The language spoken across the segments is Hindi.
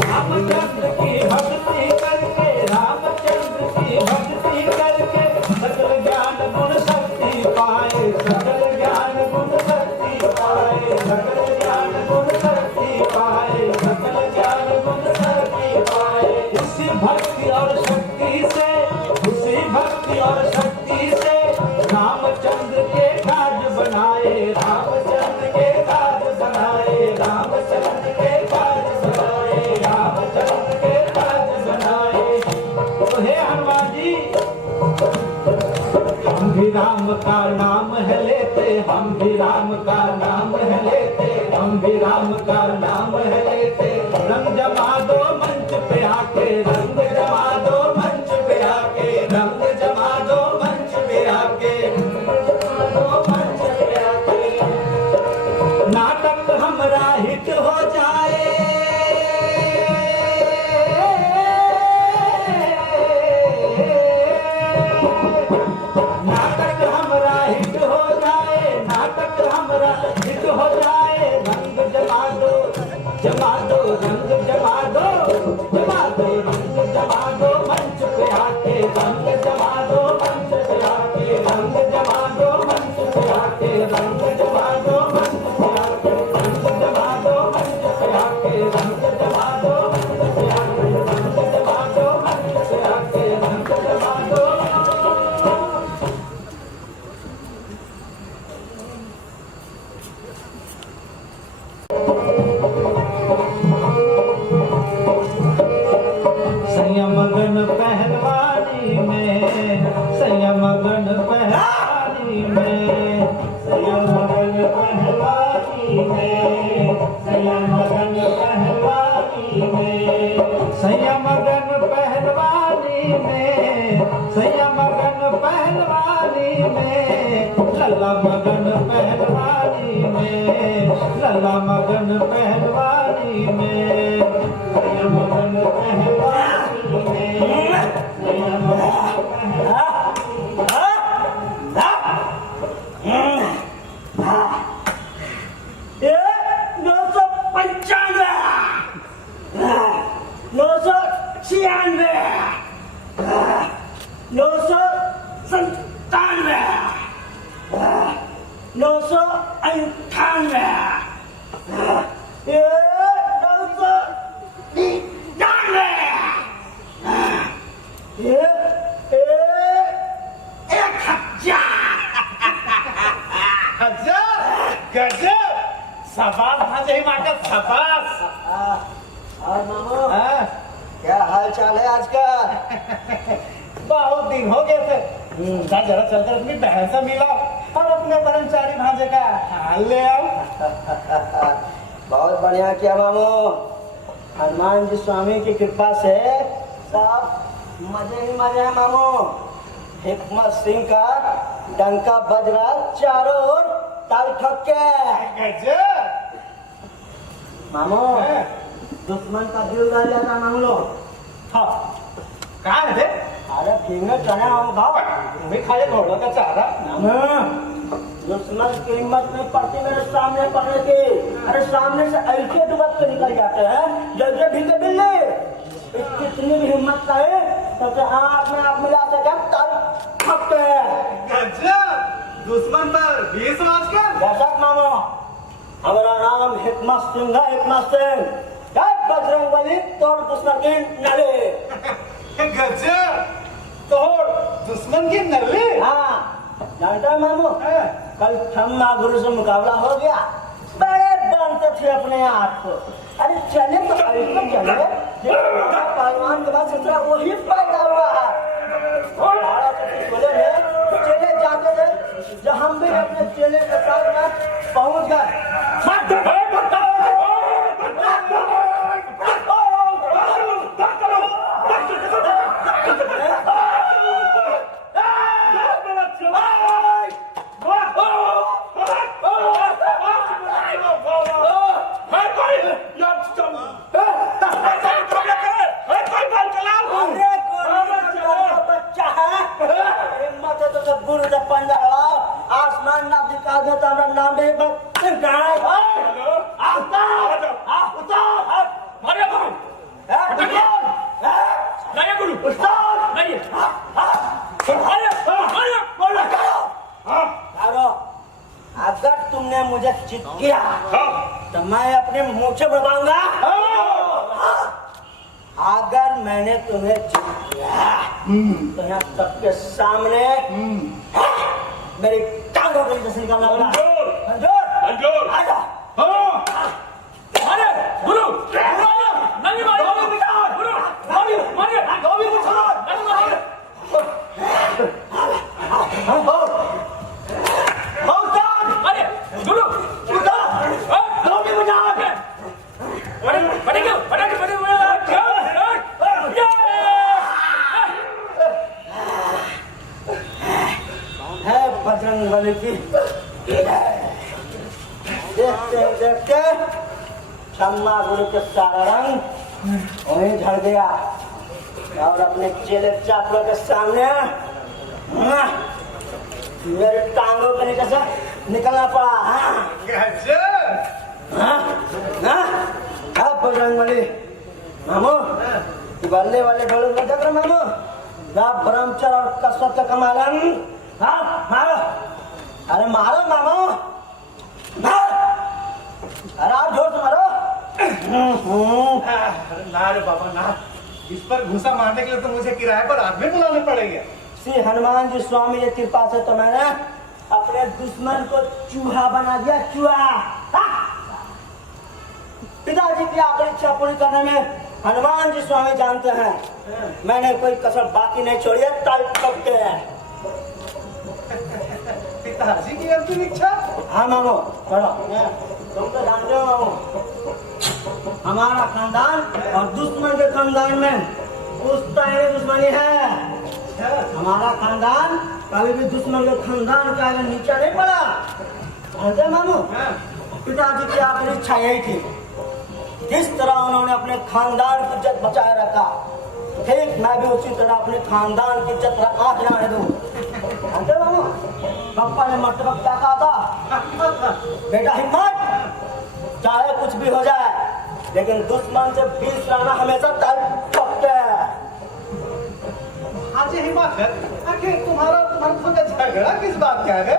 रामचंद्र की भक्ति करके, रामचंद्र की भक्ति करके सकल ज्ञान गुण शक्ति पाए, सकल ज्ञान गुण शक्ति पाए, सकल ज्ञान गुण शक्ति पाए, सकल ज्ञान गुण शक्ति पाए। उसी भक्ति और शक्ति से, उसी भक्ति और शक्ति से रामचंद्र के काज बनाए, रामचंद्र के काज बनाए, रामचंद्र के काज बनाए, रामचंद्र के काज बनाए। तो हे हनुमान जी, हम भी राम का नाम है लेते, हम भी राम का नाम है लेते, हम भी राम का नाम है लेते। रंग जमा दो मंच पे आके, रंग जमा दो मंच पे आके, रंग जमा दो मंच पे आके, मंच पे आके। नाटक हमारा हिट हो जाए, नाटक हमारा हिट हो जाए, नाटक हमारा हिट हो जाए। रंग जमा दो, जमा दो, रंग जमा दो, जमा दो, रंग जमा दो मंच पे आके, रंग जमा दो मंच पे आके, रंग जमा दो मंच पे आके, रंग जमा दो मंच पे आके, रंग जमा दो मंच पे आके, रंग जमा दो मंच पे आके, रंग जमा दो मंच पे आके, रंग जमा दो। संयमगन पहलवानी में, संयमगन पहलवानी में, संयमगन पहलवानी में, संयमगन पहलवानी में, संयमगन पहलवानी में, संयमगन पहलवानी में, लल्ला मगन पहलवानी में, लल्ला मगन पहलवानी में, संयमगन पहलवानी में, संयमगन सबास भांजे ही माका सबास। और मामू हाँ? क्या हाल चाल है आज का? बहुत दिन हो गए थे, सोचा जरा चलकर अपनी बहन से मिला और अपने कर्मचारी भांजे का हाल ले आओ। बहुत बढ़िया किया मामू, हनुमान जी स्वामी की कृपा से सब मजे ही मजे हैं मामू। हिकमत सिंह का डंका बज रहा चारों ओर ताल ठोक के। गजब। मामू हाँ। दुश्मन का दिल डाल जाता मांग लो। हाँ, कहाँ है थे? अरे फिंगर चने मामू खाओ। तुम्हें खाए घोड़ों का चारा। दुश्मन की हिम्मत नहीं पड़ती मेरे सामने पकड़ने की। अरे सामने से ऐसे दुबक के निकल जाते हैं जैसे भीगे बिल्ली। कितनी भी हिम्मत का है तो आप में आप मिला सके तल ठपते हैं। गजब, दुश्मन पर 20 मार्च का। दर्शक मामो, हमारा नाम हिकमत सिंह है, हिकमत सिंह। जय बजरंगबली तोड़ दुश्मन की नली। गजब, तोड़ दुश्मन की नली। हाँ, जानता है मामू, हाँ। कल ठम्मा गुरु से मुकाबला हो गया। बड़े बनते थे अपने आप को। अरे चले तो चले पहलवान के बाद दूसरा वही पैदा हुआ है। चले जाते थे जब हम भी अपने चेले के साथ में पहुंच गए। आसमान ना दिखा देता नाम जीत गया तो मैं अपने मुंह से बताऊंगा। अगर मैंने तुम्हें जीत लिया तो यहाँ सबके सामने मेरी टांगों के नीचे से निकालना होगा। मंजूर आजा। अरे गुरु नहीं मारो गुरु मारिए गोविंद को छोड़ो नहीं मारिए अरे गुरु गोविंद को जाओ बड़े क्यों है बजरंग बली की देखते देखते क्षमा गुरु के सारा रंग वहीं झड़ गया और अपने चेले चाकरों के सामने मेरे टांगों के नीचे से निकलना पड़ा। अब बजरंग बली मामू बल्ले वाले ढोल में देख रहे मामू आप ब्रह्मचर्य और कसरत का कमालन मारो। अरे मारो मामू अरे आप जोर से मारो। ना रे बाबा ना, इस पर घुसा मारने के लिए तो मुझे किराए पर आदमी बुलाने पड़ेंगे। श्री हनुमान जी स्वामी की कृपा से तो मैंने अपने दुश्मन को चूहा बना दिया, चूहा। पिताजी की आखिरी इच्छा पूरी करने में हनुमान जी स्वामी जानते हैं मैंने कोई कसर बाकी नहीं छोड़ी है। तल तक के पिताजी की अंतिम इच्छा? हाँ मामू चलो, तुम तो जानते हो मामू हमारा खानदान और दुश्मन के खानदान में पुश्तैनी दुश्मनी है। हमारा खानदान कभी भी दुश्मन के खानदान का आगे नीचा नहीं पड़ा। जानते मामू पिताजी की आखिरी इच्छा यही थी। जिस तरह उन्होंने अपने खानदान की इज्जत बचाए रखा ठीक मैं भी उसी तरह अपने खानदान की इज्जत आँख ना दूं। जानते मामू पप्पा ने मरते वक्त क्या कहा था? बेटा हिम्मत चाहे कुछ भी हो जाए लेकिन दुश्मन से बीच रहना हमेशा तल पक्के है। आज हिम्मत है आखिर तुम्हारा झगड़ा किस बात का है?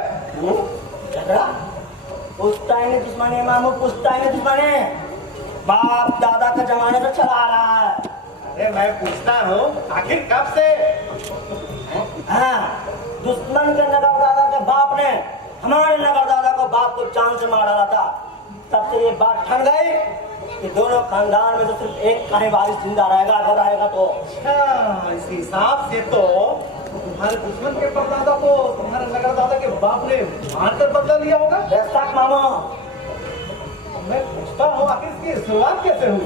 झगड़ा पुश्तैनी दुश्मनी मामू, पुश्तैनी दुश्मनी बाप दादा का जमाने से चला आ रहा है। अरे मैं पूछता हूँ आखिर कब से? हाँ दुश्मन के नगर दादा के बाप ने हमारे नगर दादा को बाप को जान से मार डाला था। तब से ये बात ठन गई कि दोनों खानदान में तो सिर्फ एक का ही वारिस जिंदा रहेगा, अगर रहेगा तो। अच्छा इस हिसाब से तो तुम्हारे दुश्मन के परदादा को तुम्हारे नगर दादा के बाप ने मारकर बदला लिया होगा। बेशक मामू। मैं पूछता हूँ आखिर इसकी शुरुआत कैसे हुई?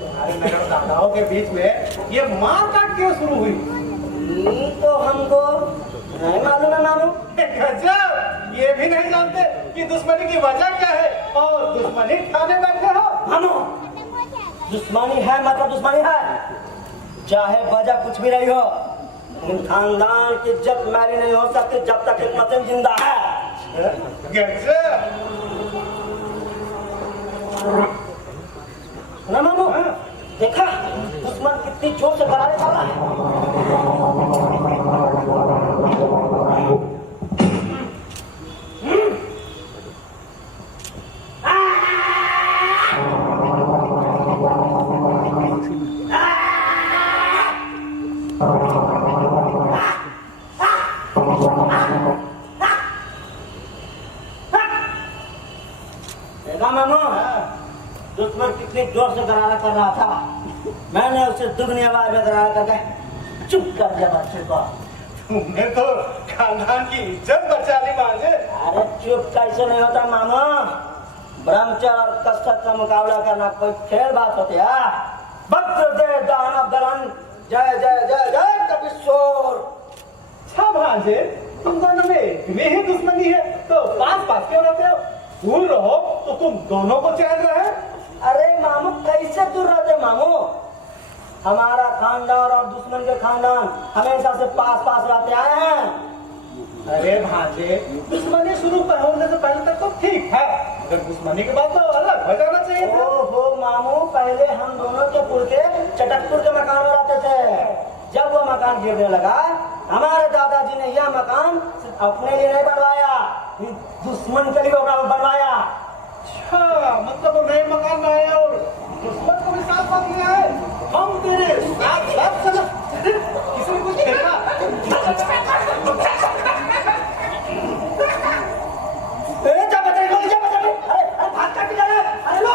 तुम्हारे नगर दादाओं के बीच में ये मारकाट क्यों शुरू हुई? ये तो हमको नहीं मालूम है मामू। गजब, ये भी नहीं जानते कि दुश्मनी की वजह क्या है और दुश्मनी ठाने बैठे हो। मामू दुश्मनी है मतलब दुश्मनी है, चाहे वजह कुछ भी रही हो लेकिन खानदान की इज्जत मैली नहीं हो सकती जब तक एक मसीम जिंदा है। गजब। ना मामू देखा दुश्मन कितनी जोर से करारे चल रहा है। देखा मामू दुश्मन कितनी जोर से गरारा कर रहा था, मैंने उसे दुगनी आवाज में गरारा करके चुप कर दिया बच्चे को। तुमने तो खानदान की इज्जत बचा ली मांझे। अरे चुप कैसे नहीं होता मामा, ब्रह्मचर्य और कसरत का मुकाबला करना कोई खेल बात होती है? भद्र दे दानव दलन जय जय जय जय कपिश्वर। अच्छा भांजे तुम दोनों में इतनी ही दुश्मनी है तो पास पास क्यों रहते हो? दूर रहो तो तुम दोनों को चैन रहे। अरे मामू कैसे दूर रहते मामू, हमारा खानदान और दुश्मन के खानदान हमेशा से पास पास रहते आए हैं। अरे भांजे दुश्मनी शुरू होने से पहले तक तो ठीक है, अगर दुश्मनी के बाद तो अलग हो जाना चाहिए था। ओहो मामू पहले हम दोनों के पुरखे चटकपुर के मकान में रहते थे। जब वो मकान गिरने लगा हमारे दादाजी ने यह मकान सिर्फ अपने लिए नहीं बनवाया, दुश्मन के लिए बनवाया। अच्छा, मतलब वो नए मकान में आया और दुश्मन को भी साथ साथ लिया है। हम तेरे साथ साथ चला, किसी ने कुछ फेंका। जा बचा, अरे भाग का पिला है। अरे लो,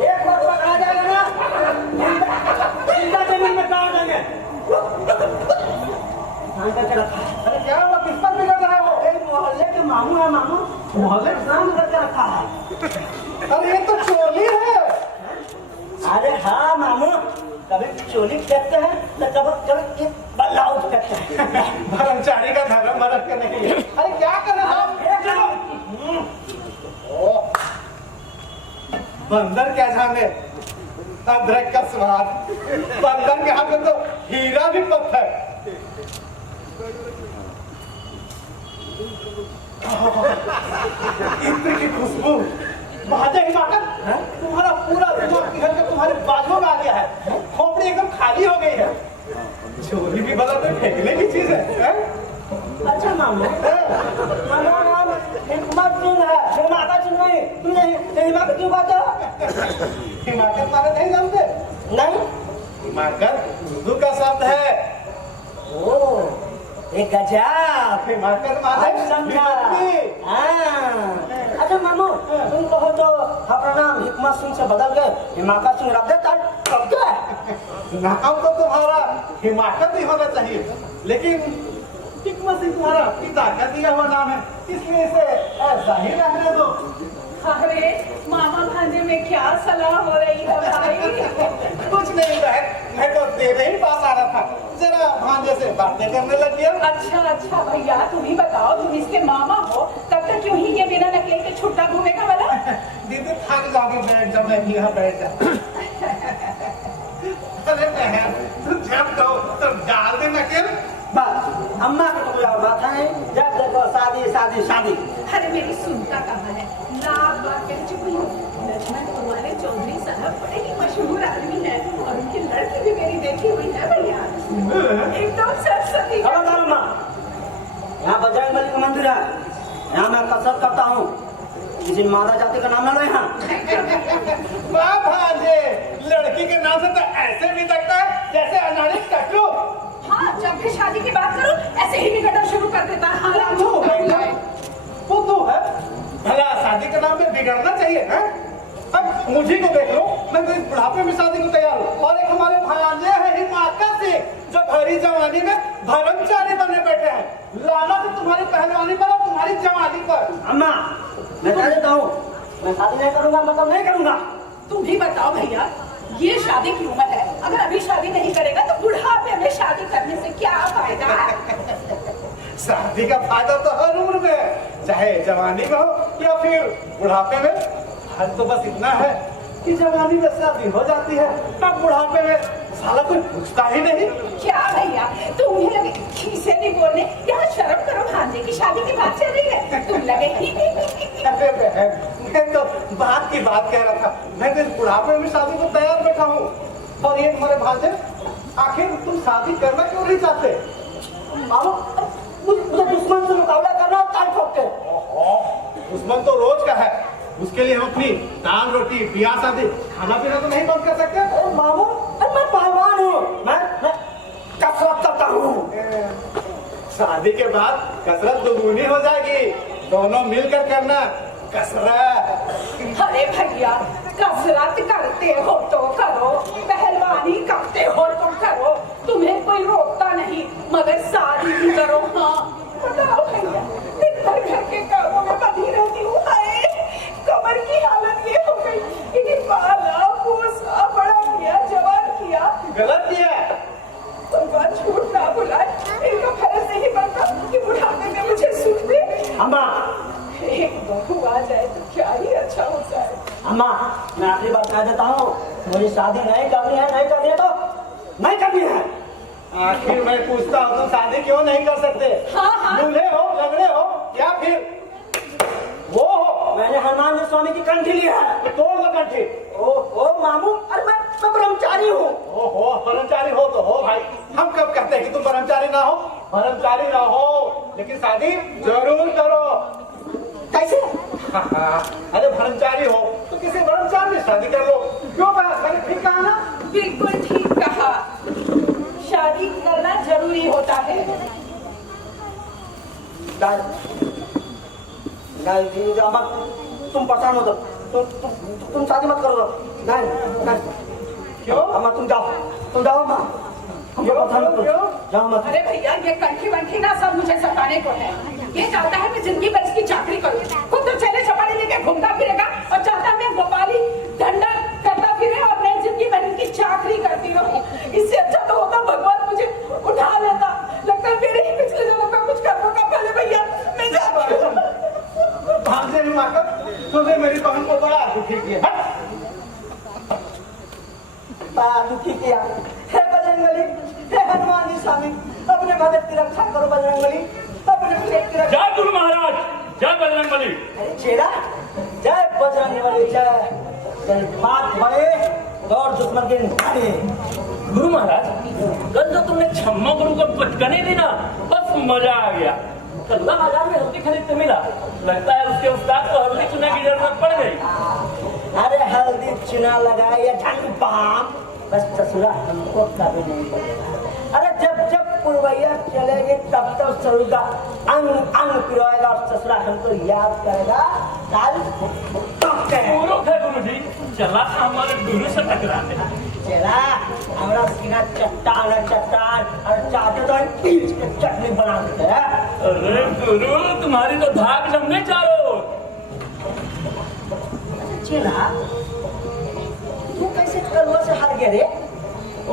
एक बार पकड़ा जाएगा ना, सीधा जमीन में गाड़ देंगे। अरे क्या हुआ, किस पर बिगड़ रहा है वो? एक मोहल्ले के मामू है, मामू मोहल्ले नाम करके रखा है। अरे ये तो चोली है। अरे हाँ मामू, कभी चोली फेंकते हैं तो कभी बल्लाउज फेंकते हैं। धर्मचारी का धर्म मदद करने के लिए। अरे क्या कर रहे हो? बंदर क्या जाने अदरक का स्वाद। बंदर के हाथ में तो हीरा भी पत्थर। इत्र की खुशबू, महाजय हिमाकत, तुम्हारा पूरा दिमाग निकल के तुम्हारे बाजुओं में आ गया है। खोपड़ी एकदम खाली हो गई है। चोरी भी बदल में फेंकने की चीज है। अच्छा मामू, हमारा नाम हिम्मत सिंह है, हिमाकत सिंह नहीं। तुमने हिमाकत क्यों कहते हो? हिमाकत माने नहीं जानते? नहीं। हिमाकत उर्दू का शब्द है। ओ, एक गजब। हिमाकत माने विपत्ति। हाँ। अच्छा मामू, तुम कहो तो अपना नाम हिम्मत सिंह से बदल के हिमाकत सिंह रख देता कब क्या? नाम तो तुम्हारा हिमाकत ही होना चाहिए, लेकिन हिम्मत सिंह तुम्हारा पिता का दिया हुआ नाम है, इसलिए इसे ऐसा ही रहने दो। अरे मामा भांजे में क्या सलाह हो रही है भाई? कुछ नहीं बहन, मैं तो तेरे ही पास आ रहा था, जरा भांजे से बातें करने लग गया। अच्छा भैया, तुम ही बताओ, तुम इसके मामा हो, तब तक क्यों ही ये बिना नकेल के छुट्टा घूमेगा वाला? दीदी थक जाओगी, बैठ जा, मैं यहाँ बैठ जा। अरे बहन, तुम जब दो तो डाल दे नकेल। बस अम्मा की तो कोई और बात है, जब देखो शादी शादी शादी। अरे मेरी सुनता कहाँ है, लाख बार कह चुकी हूँ। लक्ष्मण तुम्हारे चौधरी साहब बड़े ही मशहूर आदमी है और उनकी लड़की भी मेरी देखी हुई है भैया, एकदम सरस्वती। खबरदार अम्मा, यहाँ बजरंगबली का मंदिर है, यहाँ मैं कसरत करता हूँ, किसी मादा जाति का नाम ना लो यहाँ। वाह भांजे, लड़की के नाम से तो ऐसे भी लगता है जैसे अनाड़ी टकलू। हाँ, जब भी शादी की बात करो ऐसे ही बिगड़ना शुरू कर देता है। वो तो है भला, शादी के नाम पे बिगड़ना चाहिए है? अब मुझे को देख लो, मैं तो इस बुढ़ापे में शादी को तैयार हूँ, और एक हमारे भांजे हैं हिमाकत से, जो भरी जवानी में धर्मचारी बने बैठे हैं। लाना तो तुम्हारी पहलवानी पर और तुम्हारी जवानी पर। अम्मा, मैं कह देता हूँ, मैं शादी नहीं करूंगा, मतलब नहीं करूंगा। तुम भी बताओ भैया, ये शादी की उम्र है, अगर अभी शादी नहीं करेगा तो बुढ़ापे में शादी करने से क्या फायदा? शादी का फायदा तो हर उम्र में है, चाहे जवानी में हो या फिर बुढ़ापे में। हल तो बस इतना है कि जवानी में शादी हो जाती है, तब बुढ़ापे में साला कोई पूछता ही नहीं। क्या भैया, तुम्हें लगे खीसे नहीं बोलने, यहाँ शर्म करो, भांजे की शादी की बात चल रही है, तुम लगे ही। अरे बहन, मैं तो बात की बात कह रहा था, मैं तो इस बुढ़ापे में शादी को तैयार बैठा हूँ। और ये तुम्हारे भांजे, आखिर तुम शादी करना क्यों नहीं चाहते? मामू, मुझे दुश्मन से मुकाबला करना और ताल ठोक के। दुश्मन तो रोज का है, उसके लिए हम अपनी दाल रोटी बिया शादी खाना पीना तो नहीं बंद कर सकते। अरे मामू, अरे मैं पहलवान हूँ, मैं कसरत करता हूँ। शादी के बाद कसरत दोगुनी हो जाएगी, दोनों मिलकर करना कसरत। अरे भैया, कसरत करते हो तो करो, पहलवानी करते हो तो करो, तुम्हें कोई रोकता नहीं, मगर शादी भी करो। हाँ बताओ भैया, दिन भर घर के कामों में बंधी रहती हूँ, कमर की हालत ये हो गई, पाला पोसा बड़ा किया, जवान किया, गलत किया। भगवान झूठ ना बुलाए, इनका फर्ज नहीं बनता कि बुढ़ापे में मुझे सुख दे। अम्मा, एक बहू आ जाए तो क्या ही अच्छा होता है। अम्मा, मैं आखिरी बात कह देता हूँ, मुझे शादी नहीं करनी है, नहीं करनी है तो नहीं करनी है। आखिर मैं पूछता हूँ, तुम शादी क्यों नहीं कर सकते? हाँ। दूल्हे हो, लगड़े हो या फिर वो हो? मैंने हनुमान जी स्वामी की कंठी ली है। तो तोड़ लो कंठी। ओ मामू, अरे मैं ब्रह्मचारी हूँ। ओहो, ब्रह्मचारी हो तो हो भाई, हम कब कहते हैं कि तुम ब्रह्मचारी ना हो? ब्रह्मचारी ना हो, लेकिन शादी जरूर करो। कैसे? अरे ब्रह्मचारी हो तो किसी ब्रह्मचारी से शादी कर लो। क्यों बहस? मैंने ठीक कहा ना? बिल्कुल ठीक कहा, शादी करना जरूरी होता है। नहीं, तुम परेशान हो, तुम शादी मत करो। नहीं, क्यों? अम्मा तुम जाओ अम्मा, जाओ मत। अरे भैया, ये कंठी वंठी ना सब मुझे सताने को है। ये चाहता है मैं जिंदगी भर इसकी चाकरी करूं, खुद तो चले चपाने लेके घूमता फिरेगा और चाहता है मैं गोपाली धंधा करता फिरे और मैं जिंदगी भर इनकी चाकरी करती रहूं। इससे अच्छा तो होता भगवान मुझे उठा लेता। लगता है मेरे ही पिछले जन्म में कुछ कर्मों का फल है। भैया मैं जाती हूं। भांजे हिमाकत, तूने मेरी बहन को बड़ा दुखी किया। दुखी किया। हे बजरंगबली, हे हनुमान जी स्वामी, अपने भगत की रक्षा करो बजरंगबली, अपने पेट की रक्षा। जय गुरु महाराज, जय बजरंगबली। अरे चेला, जय बजरंगबली, जय बात बड़े और दुश्मन के निशाने। गुरु महाराज, कल जो तुमने छम्मा गुरु को पटकने दी ना, बस मजा आ गया। कल्ला बाजार में हल्दी खरीदते मिला, लगता है उसके उस्ताद को हल्दी चुना की जरूरत पड़ गई। अरे हल्दी चुना लगाए या झंड बाम, बस ससुरा हमको कभी नहीं पड़ेगा। अरे जब जब पुरवैया चलेगी तब तब ससुर का अंग अंग पिरोएगा और ससुरा हमको याद करेगा। कल गुरु थे गुरु जी, चला था हमारे गुरु से टकराने। चला हमारा सीना चट्टान है, चट्टान, और चाहते तो पीछ के चटनी बना देते हैं। अरे गुरु, तुम्हारी तो धाक जमने चारो। चला तू कैसे कलवा से हार गया रे?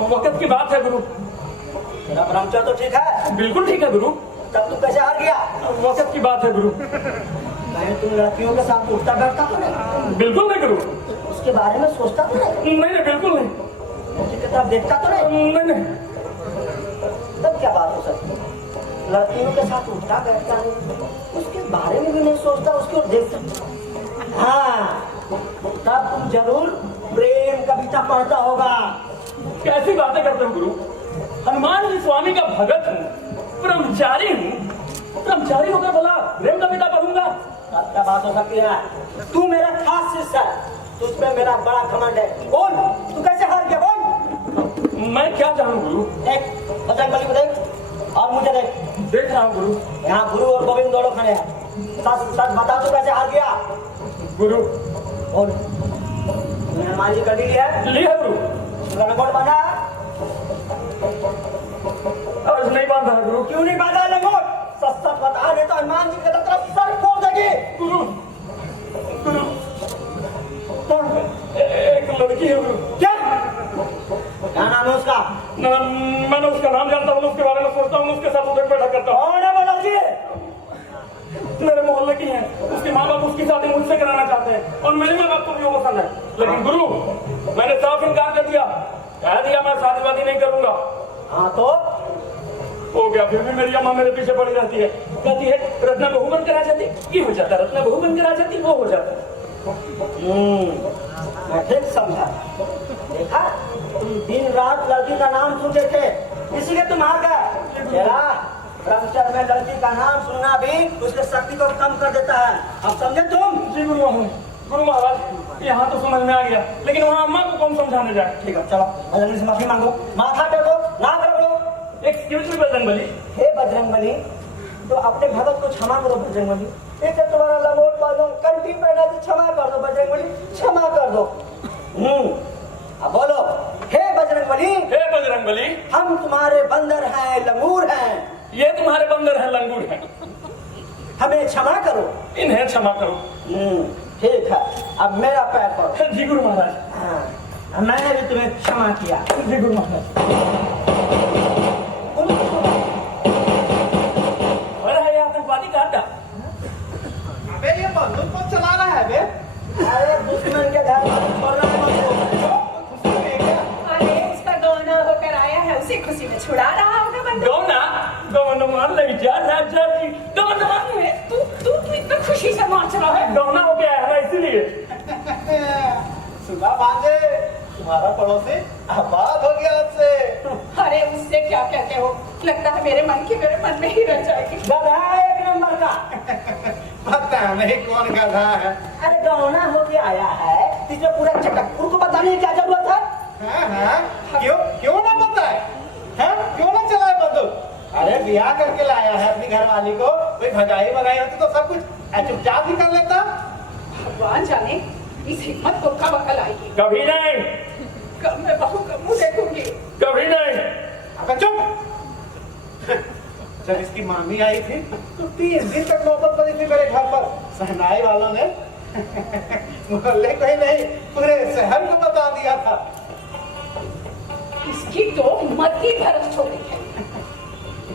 वक्त की बात है गुरु। तेरा ब्रह्मचर्य तो ठीक है, बिल्कुल ठीक है गुरु। तब तू कैसे हार गया? वक्त की बात है गुरु। मैं तुम लड़कियों के साथ उठता बैठता तो नहीं, बिल्कुल नहीं गुरु। उसके बारे में सोचता तो नहीं, नहीं बिल्कुल नहीं। उसी की तरफ देखता तो नहीं। नहीं। तब क्या बात हो सकती है? लड़कियों के साथ उठता बैठता नहीं, उसके बारे में भी नहीं सोचता, उसको देख सकता। हाँ, तब तुम जरूर प्रेम कविता पढ़ता होगा। कैसी बातें करते हो गुरु? हनुमान जी स्वामी का भगत हूँ, ब्रह्मचारी हूँ। ब्रह्मचारी होकर भला प्रेम कविता पढ़ूंगा? तब क्या बात हो सकती है? तू मेरा खास शिष्य है, तुझ पे मेरा बड़ा घमंड है। बोल, तू कैसे हार गया? बोल। मैं क्या जानूं गुरु? देख, बजरंगबली को देख और मुझे देख। देख रहा हूँ गुरु। यहाँ गुरु और गोविंद दोनों खड़े हैं। सच सच बता, तू कैसे हार गया? गुरु बोल। तूने हनुमान जी गड्डी ली है? ली है गुरु। लंगोट बांधा है? आज नहीं बांधा है गुरु। क्यों नहीं बांधा लंगोट? सच सच बता, नहीं तो हनुमान जी की तरफ सर फोड़ देगी। गुरु गुरु, एक लड़की है गुरु। क्या नाम है उसका? मैंने उसका नाम जानता हूँ, उसके बारे में सोचता हूँ, उसके साथ उठक बैठक करता हूँ। कौन है वो लड़की? मेरे मोहल्ले की है। उसके माँ बाप उसकी शादी मुझसे कराना चाहते हैं और मेरे माँ बाप को भी वो पसंद है। लेकिन गुरु, मैंने साफ इनकार कर दिया, कह दिया मैं शादी वादी नहीं करूंगा। हाँ तो हो गया। फिर भी मेरी अम्मा मेरे पीछे पड़ी रहती है, कहती है रत्ना बहू बनकर आ जाती, ये हो जाता, रत्ना बहू बनकर आ जाती, वो हो जाता। मैं ठीक समझा। देखा, तुम दिन रात लड़की का नाम सुनते थे, इसीलिए तुम हार गए। तेरा ब्रह्मचर्य में लड़की का नाम सुनना भी उसके शक्ति को कम कर देता है। अब समझे तुम? जी गुरु महाराज, यहाँ तो समझ में आ गया, लेकिन वहाँ अम्मा को कौन समझाने जाए? ठीक है, चलो बजरंगबली से माफी मांगो, माथा टेको, नाक रगड़ो। Excuse me Bajrangbali. हे बजरंगबली, तो अपने भगत को क्षमा करो बजरंगबली। एक है तुम्हारा लंगोट बांधो, कंठी पहना दी, क्षमा कर दो बजरंगबली, क्षमा कर दो। अब बोलो, हे बजरंगबली। हे बजरंगबली, हम तुम्हारे बंदर हैं, लंगूर हैं, ये तुम्हारे बंदर हैं, लंगूर हैं, हमें क्षमा करो। इन्हें क्षमा करो। ठीक है, अब मेरा पैर पकड़ो। जी गुरु महाराज। हाँ, मैंने भी तुम्हें क्षमा किया। जी गुरु महाराज। अरे ये आतंकवादी का अड्डा। अबे ये बंदूक कौन चला रहा है बे? अरे दुश्मन के घर में छोड़ रहा है बंदूक। अरे उसका गौना होकर आया है, उसी खुशी में छुड़ा रहा होगा बंदूक। गौना गौना मान नहीं जा राजा जी, गौना अरे तू इतना खुशी से नाच रहा है। गौना हो गया है ना, इसीलिए। सुना भांजे, तुम्हारा पड़ोसी आबाद हो गया आपसे। अरे उससे क्या कहते हो, लगता है मेरे मन में ही रह जाएगी। गधा एक नंबर का। पता नहीं कौन गधा है। अरे गौना होके आया है, तुझे पूरा चटकपुर को बताने की क्या जरूरत है? हाँ, क्यों ना पता है? क्यों ना चला है बंदूक? अरे ब्याह करके लाया है अपनी घरवाली को, कोई भगाई भगाई होती तो सब कुछ चुपचाप ही कर लेता। भगवान जाने इस हिम्मत को कब अकल आएगी। कभी नहीं, कब मैं बहू का मुंह देखूंगी। कभी नहीं। अब चुप। जब इसकी मामी आई थी तो 3 दिन तक नौबत पड़ी थी मेरे घर पर। सहनाई वालों ने मोहल्ले को ही नहीं पूरे शहर को बता दिया था। इसकी तो मत ही भ्रष्ट हो गई है।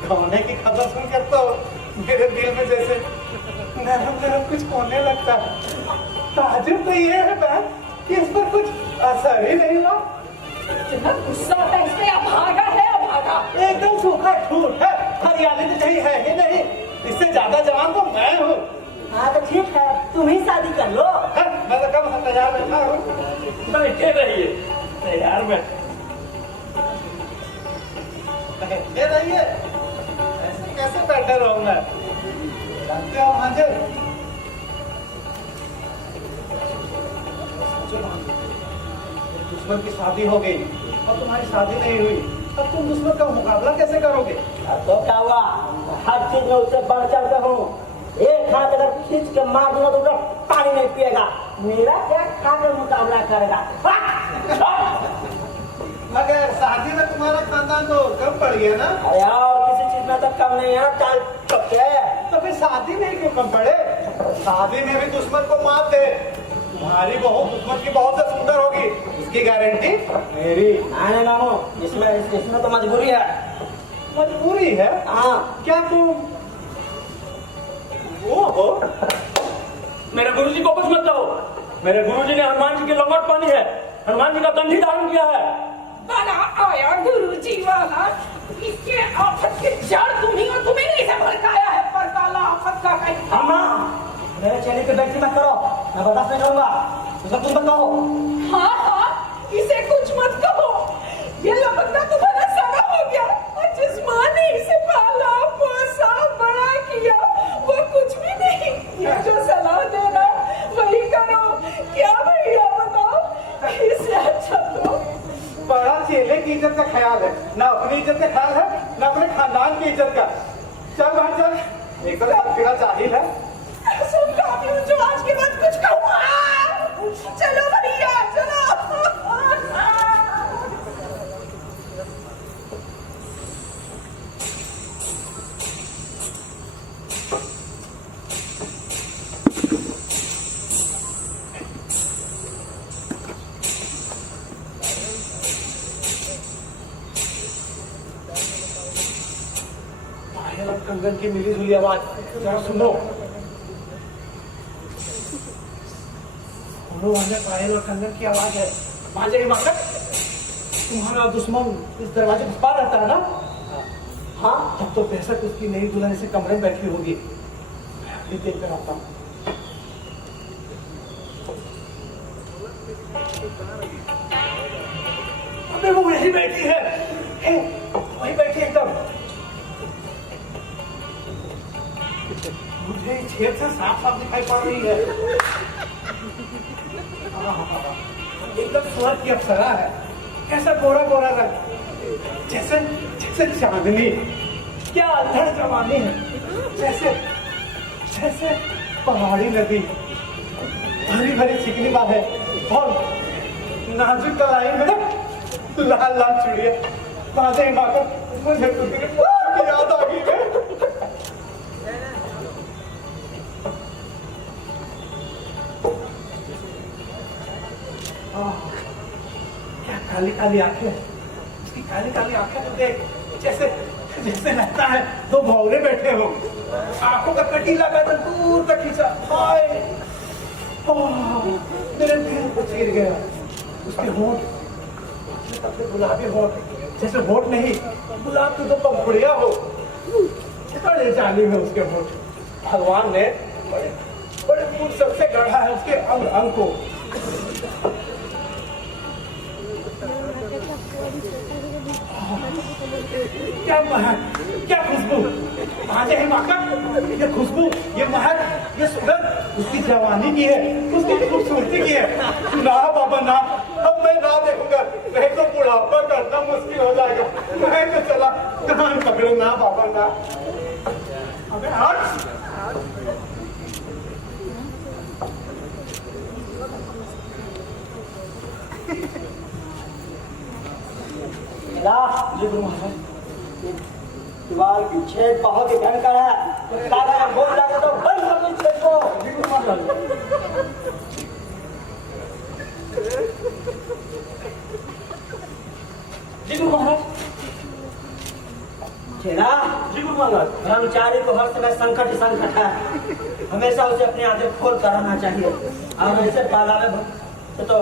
गौने की खबर सुनकर तो मेरे दिल में जैसे नरम नरम कुछ होने लगता। ताजुब तो ये है बहन कि इस पर कुछ असर ही नहीं हुआ। इतना गुस्सा आता है इसमें, अभागा है अभागा। एकदम सूखा ठूठ है, हरियाली तो कहीं है ही नहीं। इससे ज्यादा जवान तो मैं हूँ। हाँ तो ठीक है, तुम ही शादी कर लो। मैं तो कब तैयार बैठा हूँ। बैठे रहिए तैयार में। बैठे रहिए, ऐसे कैसे बैठे रहूँ मैं? जानते हो भांजे, दुश्मन की शादी हो गई और तुम्हारी शादी नहीं हुई, अब तुम दुश्मन का मुकाबला कैसे करोगे? तो क्या हुआ, हर चीज में उससे बढ़ चढ़ता हूँ। एक हाथ अगर खींच के मार दूंगा तो उसका पानी नहीं पिएगा। मेरा क्या खाकर मुकाबला करेगा? मगर शादी में तुम्हारा खानदान तो कम पड़ गया ना? अरे और किसी चीज में तो कम नहीं है, चाल चुपके। तो फिर शादी में ही क्यों कम पड़े? शादी में भी दुश्मन को मात दे। तुम्हारी बहू दुश्मन की बहुत से सुंदर होगी, इसकी गारंटी मेरी। आने ना हो, इसमें तो मजबूरी है। मजबूरी है? हाँ। क्या तुम वो हो? मेरे गुरुजी को कुछ मत कहो। मेरे गुरुजी ने हनुमान जी की लंगोट पानी है, हनुमान जी का दंडी धारण किया है। बड़ा आया गुरुजी वाला, इसके आफत के जड़ तुम्ही और तुम्हें नहीं से भड़काया है। परकाला आफत का कहीं अम्मा, मेरे चेहरे पे बेइज्जती मत करो, मैं बर्दाश्त नहीं करूंगा। उसका कुछ मत कहो। हाँ हाँ, इसे कुछ मत कहो। ये लपकना तुम्हारा सगा हो गया और जिस माँ ने इसे पाला पोसा बड़ा किया वो कुछ भी नहीं। ये जो सलाह देना वही करो। क्या भैया बताओ, इससे अच्छा तो बड़ा चेले की इज्जत का ख्याल है, ना अपनी इज्जत का ख्याल है, ना अपने खानदान की इज्जत का। चल भाई चल, एक तो फिरा जाहिल है। सुन काफी हूँ जो आज के बाद कुछ कहूँ। चलो भैया चलो। कंगन की मिली जुली आवाज जरा सुनो। पायल और कंगन की आवाज है। भांजे माता, तुम्हारा दुश्मन इस दरवाजे पर पार रहता है ना? हाँ, तब तो बेशक उसकी नई दुल्हन इसे कमरे में बैठी होगी। मैं अभी देख कर आता हूँ। अबे वो वही बैठी है, वही बैठी एकदम। मुझे छेद से साफ साफ दिखाई पड़ रही है। एकदम स्वर्ग की अप्सरा है। कैसा गोरा गोरा रंग, जैसे जैसे चांदनी। क्या अधड़ जवानी है, जैसे जैसे पहाड़ी नदी। भरी भरी चिकनी बाहें और नाजुक कलाई में लाल लाल चूड़ियां। बाजें माकर मुझे तो याद आ गई है। क्या काली काली आंखें, उसकी काली काली आंखें तो देख, जैसे जैसे लगता है दो भौरे बैठे हो। आंखों का कटीला पैदल दूर तक खींचा। हाय, मेरे दिल को चीर गया। उसके होंठ गुलाबी होंठ, जैसे होंठ नहीं गुलाब की तो पंखुड़ियां हो। बड़े जालिम है उसके होंठ। भगवान ने बड़े बड़े फुर्सत से गढ़ा है उसके अंग अंग को। क्या महक, क्या खुशबू, भांजे हिमाकत, ये खुशबू, ये महक, ये सुगंध उसकी जवानी की है, उसकी खूबसूरती की है। ना बाबा ना, अब मैं ना देखूंगा, नहीं तो बुढ़ापा करना मुश्किल हो जाएगा। मैं तो चला, कान पकड़ो ना बाबा ना। अबे हट। जी गुरु महाराज, दीवार की छेद बहुत ही भयंकर है। ताला बोल लगा तो बंद कर दो छेद को। जी गुरु महाराज। जी गुरु महाराज। चेला, जी गुरु महाराज। ब्रह्मचारी को हर समय संकट ही संकट है। हमेशा उसे अपनी आंखें खोल कर रहना चाहिए और ऐसे पाला में तो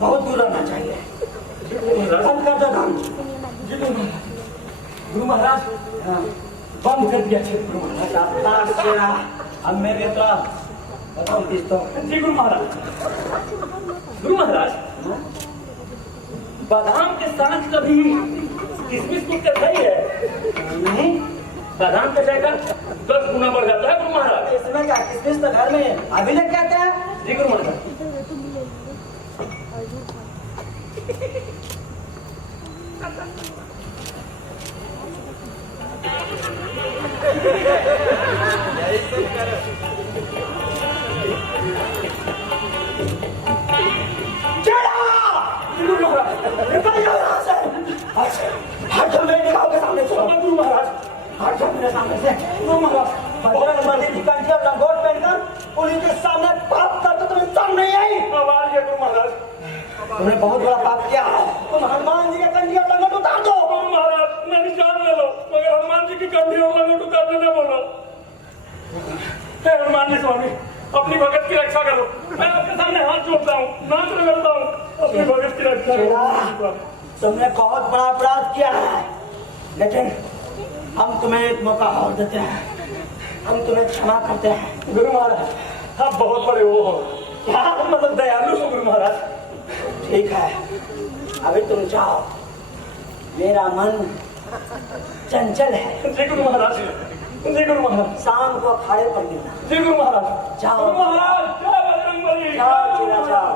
बहुत दूर रहना चाहिए। बंद कर दो धाम। जी गुरु महाराज। गुरु महाराज, हाँ, बंद कर दिया छेद गुरु महाराज। शाबाश चेला। अब मेरे तो बताओ किस तो। जी गुरु महाराज। गुरु महाराज, बादाम के साथ कभी किसमिस कुछ सही है? नहीं, बादाम का जायका 10 गुना बढ़ जाता है गुरु महाराज। इसमें क्या किसमिस तो घर में है। अभी लग जाते हैं। जी गुरु महाराज। गुरु महाराज, हट जाओ मेरे सामने से। गुरु महाराज, बजरंग बली की कंठी और लंगोट पहनकर पुलिस के सामने पाप करते तुम्हें शर्म नहीं आई? आवाज है गुरु महाराज। तुमने बहुत बड़ा पाप किया है। तुम हनुमान जी के कंठी और लंगोट उतार दो। गुरु महाराज, मेरी जान ले लो, मगर हनुमान जी की कंठी और लंगोट उतारने न बोलो। हे हनुमान जी स्वामी, अपनी भगत की रक्षा करो। मैं आपके सामने हाथ जोड़ता हूँ, नाच रगड़ता हूँ, अपनी भगत की रक्षा करो। तुमने बहुत बड़ा अपराध किया है, लेकिन हम तुम्हें एक मौका और देते हैं। हम तुम्हें क्षमा करते हैं। गुरु महाराज, आप बहुत बड़े वो हो, क्या मतलब दयालु हो गुरु महाराज। ठीक है, अभी तुम जाओ। मेरा मन चंचल है। जी गुरु महाराज। जी गुरु महाराज। शाम को अखाड़े पर गिरना। जी गुरु महाराज। जाओ। गुरु महाराज, जय बजरंग बली। जाओ चेला, जाओ।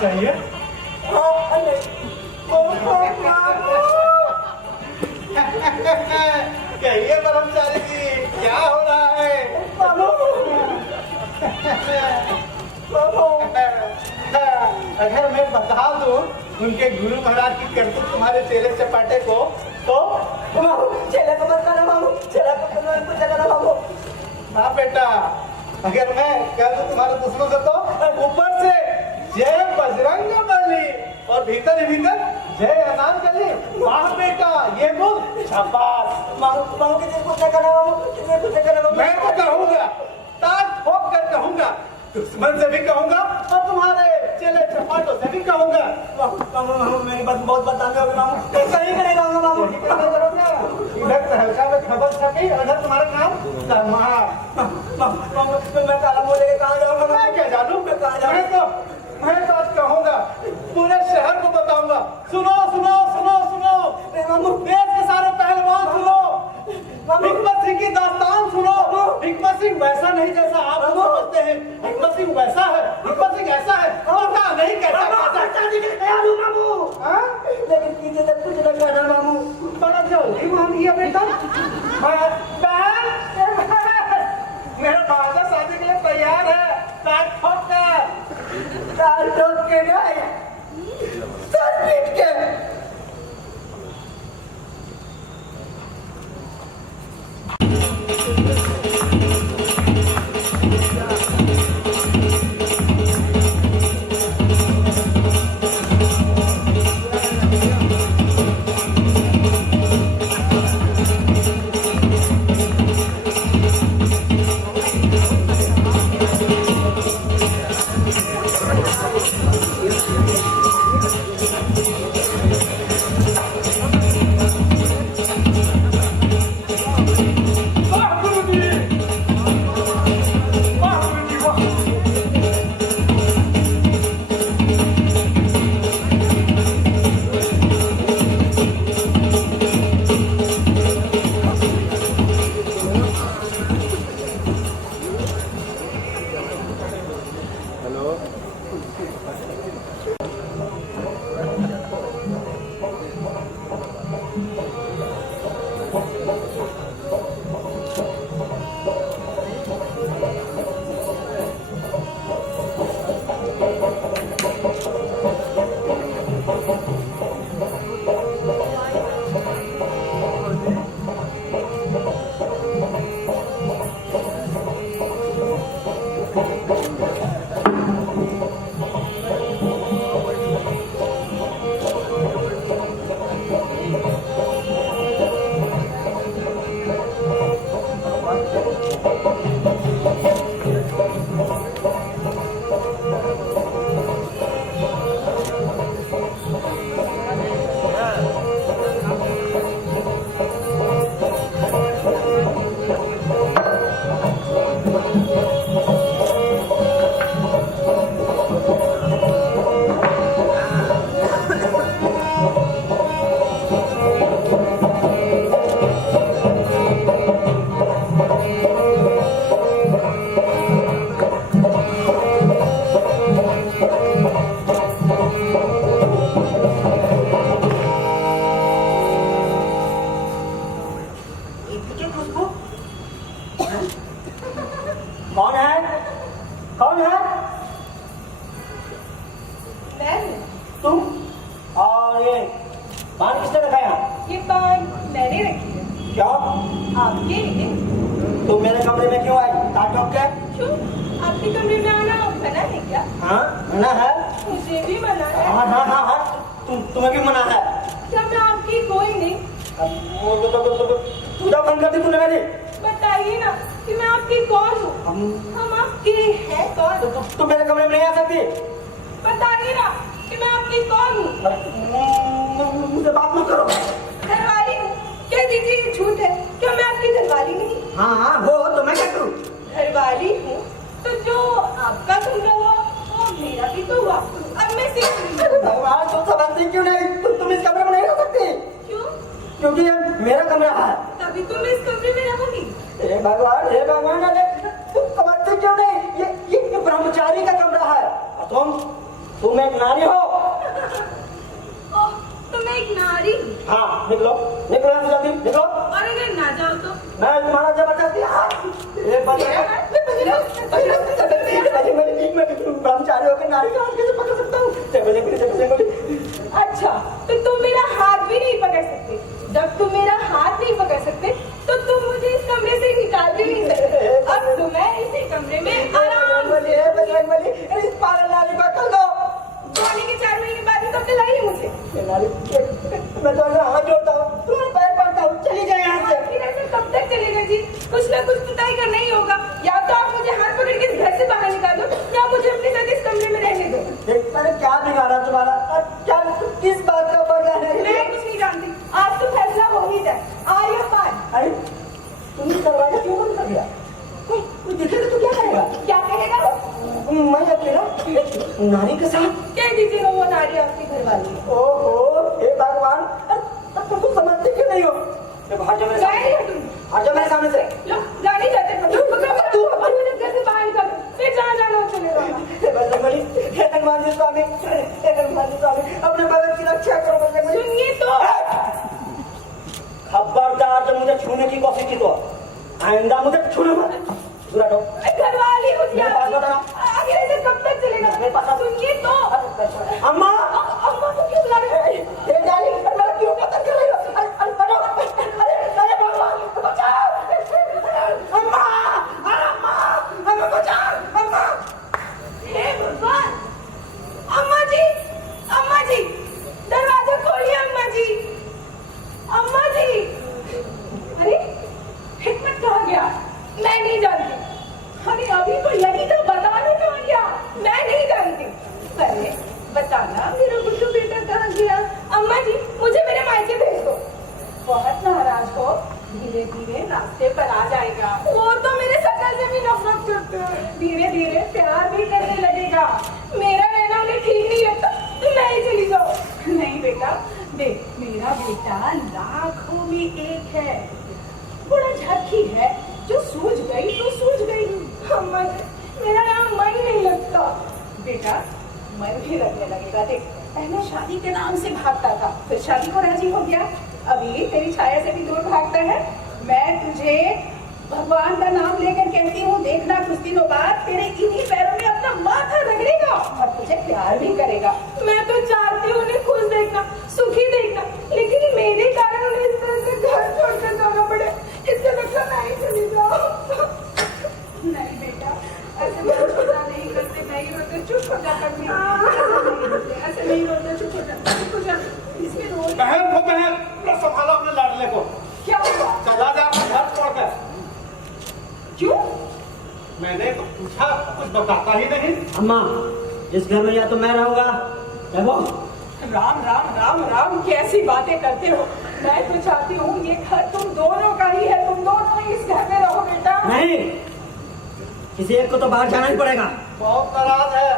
चाहिए कहिए ब्रह्मचारी जी, क्या हो रहा है? अगर मैं बता दूं उनके गुरु महाराज की करतूत तुम्हारे चेले चपाटे को, तो चेले को मत करना मामू, चेला को कुछ करना मामू। हाँ बेटा, अगर मैं कह दूं तुम्हारे दुश्मन से, तो ऊपर से जय बजरंग बली और भीतर ही भीतर जय अनारकली। वाह बेटा, ये बोल शाबाश। मामू मामू कितने कुछ करना मामू, कितने कुछ करना मामू। मैं तो कहूंगा, ताज ठोक कर कहूंगा, दुश्मन से भी कहूंगा और तुम्हारे चेले चपाटों से भी कहूंगा। मामू मेरी बात बहुत बताने होगी मामू। सही करेगा मामू। इधर तहलका में खबर छपी, उधर तुम्हारा काम मामू मैं काला बोलेगा कहाँ जाऊंगा? मैं क्या जानूं? मैं कहाँ जाऊंगा? मैं तो आज कहूंगा, पूरे शहर को बताऊंगा। सुनो सुनो सुनो सुनो मामू, देश के सारे पहलवान सुनो, हिकमत सिंह की दास्तान सुनो। हिकमत सिंह वैसा नहीं जैसा आप समझते हैं। हिकमत सिंह वैसा है, हिकमत सिंह ऐसा है, पता नहीं कैसा मामू। हाँ? लेकिन किसी से कुछ न करना मामू। बड़ा जल्दी मान लिया बेटा। मेरा भांजा शादी के लिए तैयार है। ताज ठोक कर। ताज ठोक के जाए। कौन है? कौन है? मैं तुम? और ये पान किसने रखा यहाँ? ये पान मैंने रखी है क्यों? आपके लिए। तुम मेरे कमरे में क्यों आई? ताक ठोक के? क्यों? आपके कमरे में आना मना है क्या? हाँ मना है। मुझे भी मना है। हाँ हाँ हाँ हाँ तुम्हें भी मना है। क्या मैं आपकी कोई नहीं? तू जब बंद कर दी तूने मेरी। बताइए ना कि मैं आपकी कौन हूँ? हम आपके हैं कौन? तुम मेरे कमरे में नहीं आ सकती। बताइए ना कि मैं आपकी कौन हूँ? मुझे बात मत करो। घरवाली हूँ। कह दीजिए ये झूठ है। क्या मैं आपकी घरवाली नहीं? हाँ हाँ हो तो मैं क्या करूँ? घरवाली हूँ तो जो आपका कमरा हुआ वो मेरा भी तो हुआ। अब मैं सीख रही हूँ। भगवान तुम समझती क्यों नहीं? तुम इस कमरे में नहीं रह सकती। क्यों? क्योंकि ये मेरा कमरा है। तभी तो मैं इस कमरे में रहूंगी। हे भगवान अरे तुम समझते क्यों नहीं? ये ब्रह्मचारी का कमरा है और तुम एक नारी हो। ओह, तो मैं एक नारी हूँ। हाँ निकलो निकलो यहाँ से जल्दी निकलो। और अगर ना जाओ तो? मैं तुम्हारा जबरदस्ती ब्रह्मचारी होकर नारी का हाथ कैसे पकड़ सकता हूँ? अच्छा तो तुम मेरा हाथ भी नहीं पकड़ सकते। जब तुम मेरा हाथ नहीं पकड़ सकते तो तुम मुझे इस कमरे से निकाल भी नहीं सकते। अब तो मैं इसी कमरे में आराम से इस पागल नारी को अकल दो। सोने के 4 महीने बाद ही तो दिलाई है मुझे। मैं तो हाथ जोड़ता हूँ तुम्हारे पैर पड़ता हूँ चली जाए यहाँ से। आखिर ऐसे कब तक चलेगा जी? कुछ ना कुछ तो तय करना ही होगा। या तो आप मुझे हाथ पकड़ के इस घर से बाहर निकाल दो या मुझे अपने साथ इस कमरे में रहने दो। मैंने क्या बिगाड़ा तुम्हारा? क्या किस बात का बदला है? मैं कुछ नहीं जानती। आज तो फैसला हो ही जाए। आया पार। अरे तुमने दरवाजा क्यों बंद कर दिया? कोई दिखेगा तो क्या कहेगा? क्या कहेगा वो? मैं अकेला नारी के साथ? कह दीजिएगा वो नारी आपकी घरवाली है। ओहो हे भगवान तुम तो समझते क्यों नहीं हो? भाग जा मेरे गाड़ी सामने। हटूंगी। भाग जा मेरे सामने से। लो गाड़ी जाते तू और मुझे घर से बाहर निकाल दो। फिर जहाँ जाना हो चले जाना। हे हनुमान जी स्वामी अपने भगत की रक्षा करो बजरंगबली। सुनिए तो। खबरदार जब मुझे छूने की कोशिश की तो आइंदा मुझे छूना मत। दूर हटो। घरवाली हो मेरे पास बताना। आगे ऐसे कब तक चलेगा? मेरे पास सुनिए तो। अम्मा अम्मा को क्यों बुला रहे हो? ये जाली मेरा क्यों कत्ल कर रही हो? अरे अरे भगवान बचाओ अम्मा अम्मा हमें बचाओ अम्मा। हे भगवान! अम्मा जी दरवाजा खोलिए अम्मा जी। अम्मा जी अरे हिकमत कहाँ गया? मैं नहीं जानती। अरे अभी तो यही तो बताने कहाँ गया? मैं नहीं जानती। अरे बताना मेरा गुड्डू बेटा कहाँ गया? अम्मा जी मुझे मेरे मायके भेज दो। बहुत नाराज हो धीरे धीरे रास्ते पर आ जाएगा। वो तो मेरे शकल से भी नफरत करते हैं। धीरे धीरे प्यार भी करने लगेगा। मेरा रहना उन्हें ठीक नहीं लगता तो मैं ही चली जाऊँ। नहीं बेटा देख मेरा बेटा लाखों में एक है। बड़ा झक्की है जो सूझ गई तो सूझ गई। अम्मा जी मेरा यहाँ मन नहीं लगता। बेटा मन भी लगने लगेगा। देख पहले शादी के नाम से भागता था फिर शादी को राजी हो गया। अभी तेरी छाया से भी दूर भागता है। मैं तुझे भगवान का नाम लेकर कहती हूँ देखना कुछ दिनों बाद तेरे इन्हीं पैरों में अपना माथा रगड़ेगा और तुझे प्यार भी करेगा। मैं तो चाहती हूँ उन्हें खुश देखना सुखी देखना लेकिन मेरे कारण उन्हें इस तरह से घर छोड़कर जाना पड़े। इससे लगता नहीं चली जाओ। नहीं बेटा ऐसे नहीं करते नहीं रोते चुप हो जा। ऐसे नहीं रोते चुप हो जा। इसमें रो बहन को बहन पूरा संभालो अपने लाडले को। क्या हुआ? चला जा अपना घर छोड़कर। क्यों? मैंने तो पूछा कुछ बताता ही नहीं। अम्मा इस घर में या तो मैं रहूंगा या वो। राम राम राम राम कैसी बातें करते हो? मैं तो चाहती हूँ ये घर तुम दोनों का ही है। तुम दोनों ही इस घर में रहो बेटा। नहीं किसी एक को तो बाहर जाना ही पड़ेगा। बहुत नाराज है।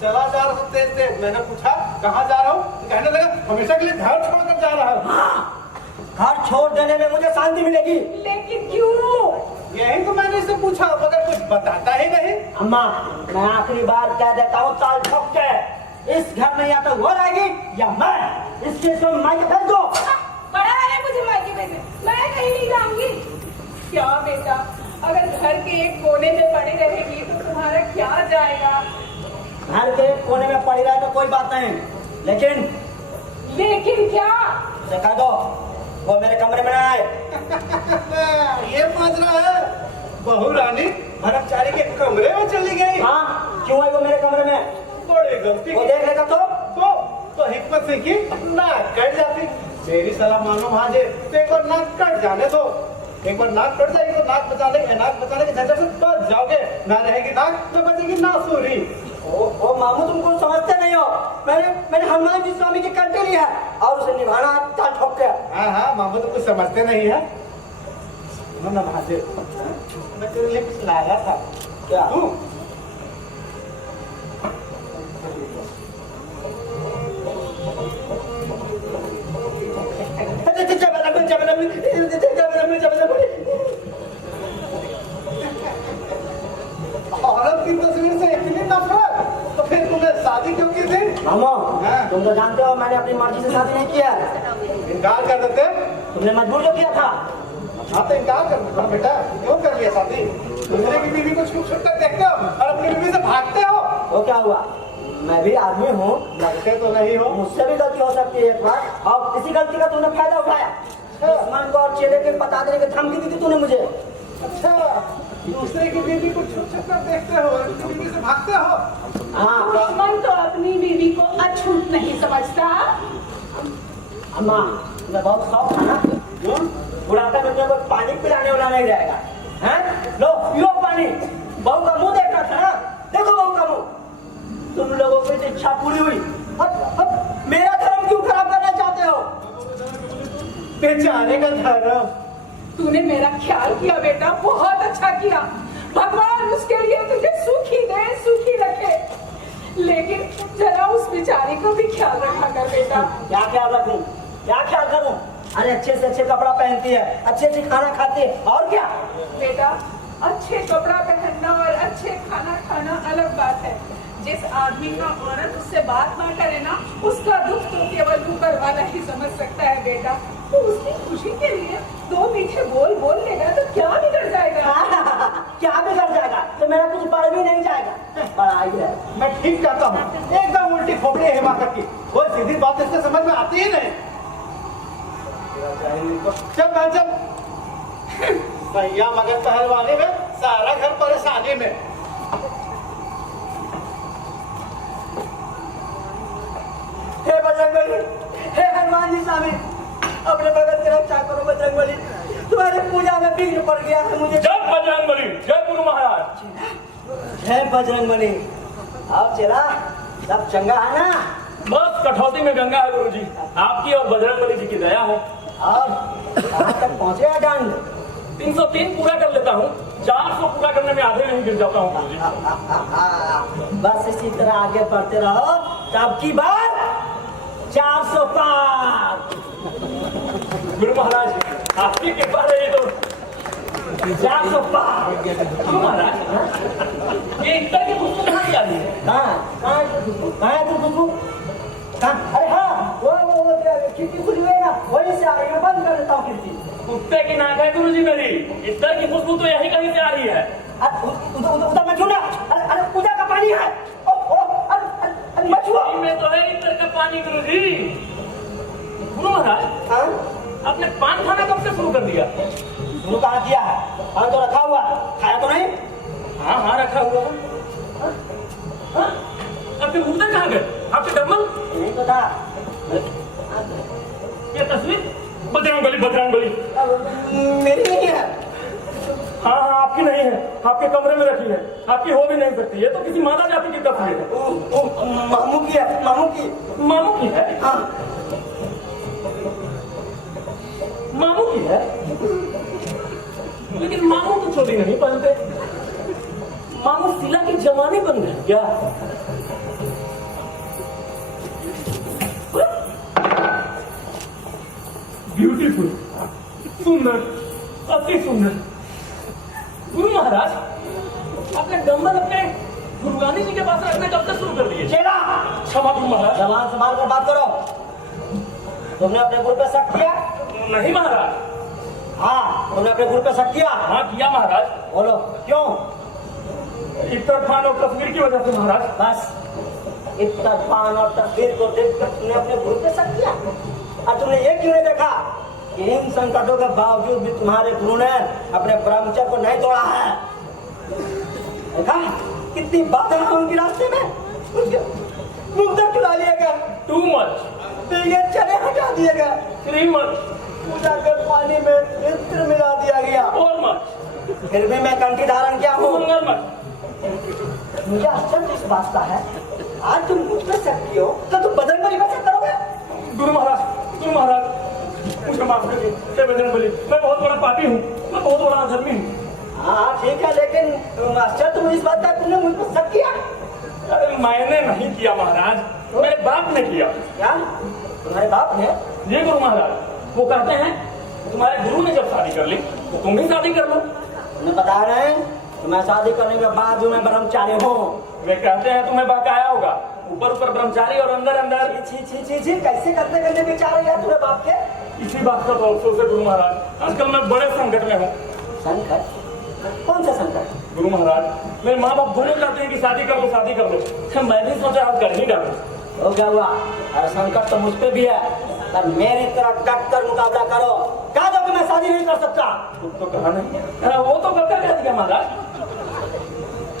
चला जा रहा हूँ तेज तेज। मैंने पूछा कहाँ जा रहा हूँ कहने लगा हमेशा के लिए घर छोड़कर जा रहा हूँ। हाँ घर छोड़ देने में मुझे शांति मिलेगी। लेकिन क्यों? यही तो मैंने इससे पूछा मगर कुछ बताता ही नहीं। अम्मा मैं आखिरी बार कह देता हूँ ताल ठोक के इस घर में या तो वो रहेगी या मैं। इसके इसको मायके भेज दो। बड़ा है मुझे मायके भेजने। मैं कहीं नहीं जाऊंगी। क्या बेटा अगर घर के एक कोने में पड़ी रहेगी जाएगा। घर के कोने में पड़ी रहे तो कोई बात नहीं, लेकिन लेकिन क्या? उसे कह दो वो मेरे कमरे में ना आए। ये माजरा है, बहू रानी भरमचारी के कमरे में चली गई। हाँ, क्यों है वो मेरे कमरे में? बड़ी गलती वो की। देख लेगा तो हिकमत से की नाक कट जाती। मेरी सलाह मानो भांजे, तो एक बार नाक कट जाने दो। एक बार नाक कट जाएगी तो नाक बचाने के झंझट से बच जाओगे। ना रहेगी नाक तो बचेगी नासूरी। ओ मामू, तुमको समझते नहीं हो। मैंने हनुमान जी स्वामी की कंठी ली है और उसे निभाना ताल ठोक के। हाँ मामू तो कुछ समझते नहीं है ना भांजे। मैं तेरे लिए कुछ लाया था। क्या? तू औरत की तस्वीर से इतनी नफरत, तो फिर तुमने शादी क्यों की थी? मामू, हाँ। तुम तो जानते हो मैंने अपनी मर्जी से शादी नहीं किया। इनकार कर देते। तुमने मजबूर जो किया था। हाँ तो इनकार कर देता बेटा, क्यों कर लिया शादी? दूसरे की बीवी को छुप छुप कर देखते हो और अपनी बीवी से भागते हो। तो क्या हुआ? मैं भी आदमी हूँ, लगते तो नहीं हो। मुझसे भी गलती हो सकती है एक बार, और इसी गलती का तुमने फायदा उठाया। दुश्मन को और चेले के बता देने की धमकी दी थी तूने मुझे। अच्छा, दूसरे की बीवी को छुप छुप कर देखते हो और अपनी बीवी से भागते हो। हाँ दुश्मन तो अपनी बीवी को अछूत नहीं समझता। अम्मा, तुम्हें बहुत शौक है ना? क्यों? बुढ़ापे में तुम्हें कोई पानी पिलाने वाला नहीं रहेगा। हैं? लो पियो पानी। बहू का मुंह देखा था ना? देखो बहू का मुंह। तुम लोगों की इच्छा पूरी हुई। अब मेरा धर्म क्यों खराब करना चाहते हो? बेचारे का धर्म। तूने मेरा ख्याल किया बेटा, बहुत अच्छा किया। भगवान उसके लिए तुझे सुखी दे, सुखी रखे। लेकिन जरा उस बेचारी को भी ख्याल रखा कर बेटा। क्या ख्याल रखूं? क्या ख्याल करूं? अरे अच्छे से अच्छे कपड़ा पहनती है, अच्छे से खाना खाती है, और क्या? बेटा, अच्छे कपड़ा पहनना और अच्छे खाना खाना अलग बात है। जिस आदमी का औरत उससे बात ना करे ना, उसका दुख तो केवल ऊपर वाला ही समझ सकता है बेटा। तो उसकी खुशी के लिए दो मीठे बोल बोल लेगा तो क्या बिगड़ जाएगा? क्या बिगड़ जाएगा? तो मेरा कुछ बढ़ भी नहीं जाएगा। बड़ाई है। मैं ठीक कहता हूँ, एकदम उल्टी खोपड़ी है हिमाकत की। वो सीधी बात इसके समझ में आती ही नहीं। चल मैं चल सैया मगर पहलवानी में, सारा घर परेशानी में। हे बजरंगबली, हे हनुमान जी स्वामी, अपने भगत की रक्षा करो बजरंगबली। तुम्हारी पूजा में विघ्न पड़ गया है मुझे। जय बजरंगबली, जय गुरु महाराज। जय बजरंगबली। अब चला सब चंगा है ना? बस कठौती में गंगा है गुरु जी, आपकी और बजरंगबली जी की दया है। और कहाँ तक पहुँचे हैं दंड? 303 पूरा कर लेता हूँ, 400 पूरा करने में आधे नहीं गिर जाता हूँ गुरु जी। बस इसी तरह आगे बढ़ते रहो, तब की बार 400 पार। गुरु महाराज आपकी कृपा रही तो 400 पार। गुरु महाराज ये इतना की खुशबू कहाँ से आ रही है? कहाँ है तू खुशबू? कहाँ? अरे हाँ, वो खिड़की खुली हुई है ना, वहीं से आ रही है। बंद कर देता हूँ खिड़की। कुत्ते की नाक है गुरु जी मेरी, इतना की खुशबू तो यही कहीं से आ रही है। उधर मत छूना। अरे पूजा का पानी है। अरे मत छुओ। में तो है इतर का पानी गुरु जी। गुरु महाराज हाँ? आपने पान खाना कब से शुरू कर दिया? शुरू कहाँ किया है? हाँ तो रखा हुआ, खाया तो नहीं? हाँ हाँ रखा हुआ है। हाँ? आपके मुर्दे कहाँ गए? आपके डम्बल? नहीं तो था। ये तस्वीर बजरंगबली बजरंगबली। मेरी नहीं है। हाँ हाँ आपकी नहीं है, आपके कमरे में रखी है, आपकी हो भी नहीं सकती। ये तो किसी माता जाति की तस्वीर है। मामू की है, मामू की। मामू की है? हाँ। मामू की है, लेकिन मामू तो चोली नहीं पहनते। मामू सिला की जवानी बन गए क्या? ब्यूटीफुल, सुंदर, अति सुंदर। गुरु महाराज आपने डम्बल अपने गुरुगानी जी के पास रखने कब से शुरू कर दिए? चेला, क्षमा गुरु महाराज। जवान संभाल कर बात करो। तुमने अपने गुरु पे शक किया? नहीं महाराज। हाँ, तुमने अपने गुरु पे शक किया? हाँ किया महाराज। बोलो क्यों? इफ्तार और तस्वीर की वजह से महाराज। बस इफ्तार और तस्वीर को देखकर तुमने अपने गुरु पे शक किया, और तुमने ये क्यों नहीं देखा कि इन संकटों के बावजूद भी तुम्हारे गुरु ने अपने ब्रह्मचर्य को नहीं तोड़ा है। देखा कितनी बातें हैं उनके रास्ते में, उसके मुंह तक चुरा लिया गया, टू मच, ये चने हटा दिए गए, थ्री मच, पूजा के पानी में इत्र मिला दिया गया, फोर मच, फिर भी मैं कंठी धारण किया हूँ। मंगल मच। मुझे आश्चर्य इस बात का है, आज तुम मुझ पे शक किए हो तो तुम बदन में शक करोगे। गुरु महाराज मुझे माफ करिए, हे बजरंगबली, मैं बहुत बड़ा पापी हूँ, मैं बहुत बड़ा अधर्मी हूँ। हाँ ठीक है, लेकिन आश्चर्य तुम इस बात का तुमने मुझ पर शक किया। अरे मैंने नहीं किया महाराज, मेरे बाप ने किया। क्या तुम्हारे बाप ने? जी गुरु महाराज, वो कहते हैं तुम्हारे गुरु ने जब शादी कर ली तो तुम भी शादी कर लो। तुम्हें पता नहीं तो मैं शादी करने के बाद जो मैं ब्रह्मचारी हूँ। वे कहते हैं तुम्हें बकाया होगा, ऊपर ऊपर ब्रह्मचारी और अंदर अंदर। छी छी छी छी, कैसे करते करते बेचारे यार तुम्हारे बाप के। इसी बात का तो अफसोस है गुरु महाराज, आजकल मैं बड़े संकट में हूँ। संकट? कौन सा संकट? गुरु महाराज, मेरे माँ बाप दोनों चाहते हैं कि शादी कर लो शादी कर लो, मैं भी सोचा आज कर ही डालूं। हो क्या हुआ? अरे संकट तो मुझ पे भी है, पर मेरी तरह डट कर मुकाबला करो। कहा दो कि मैं शादी नहीं कर सकता। तुम तो कहा नहीं, अरे वो तो करके कह दिया महाराज।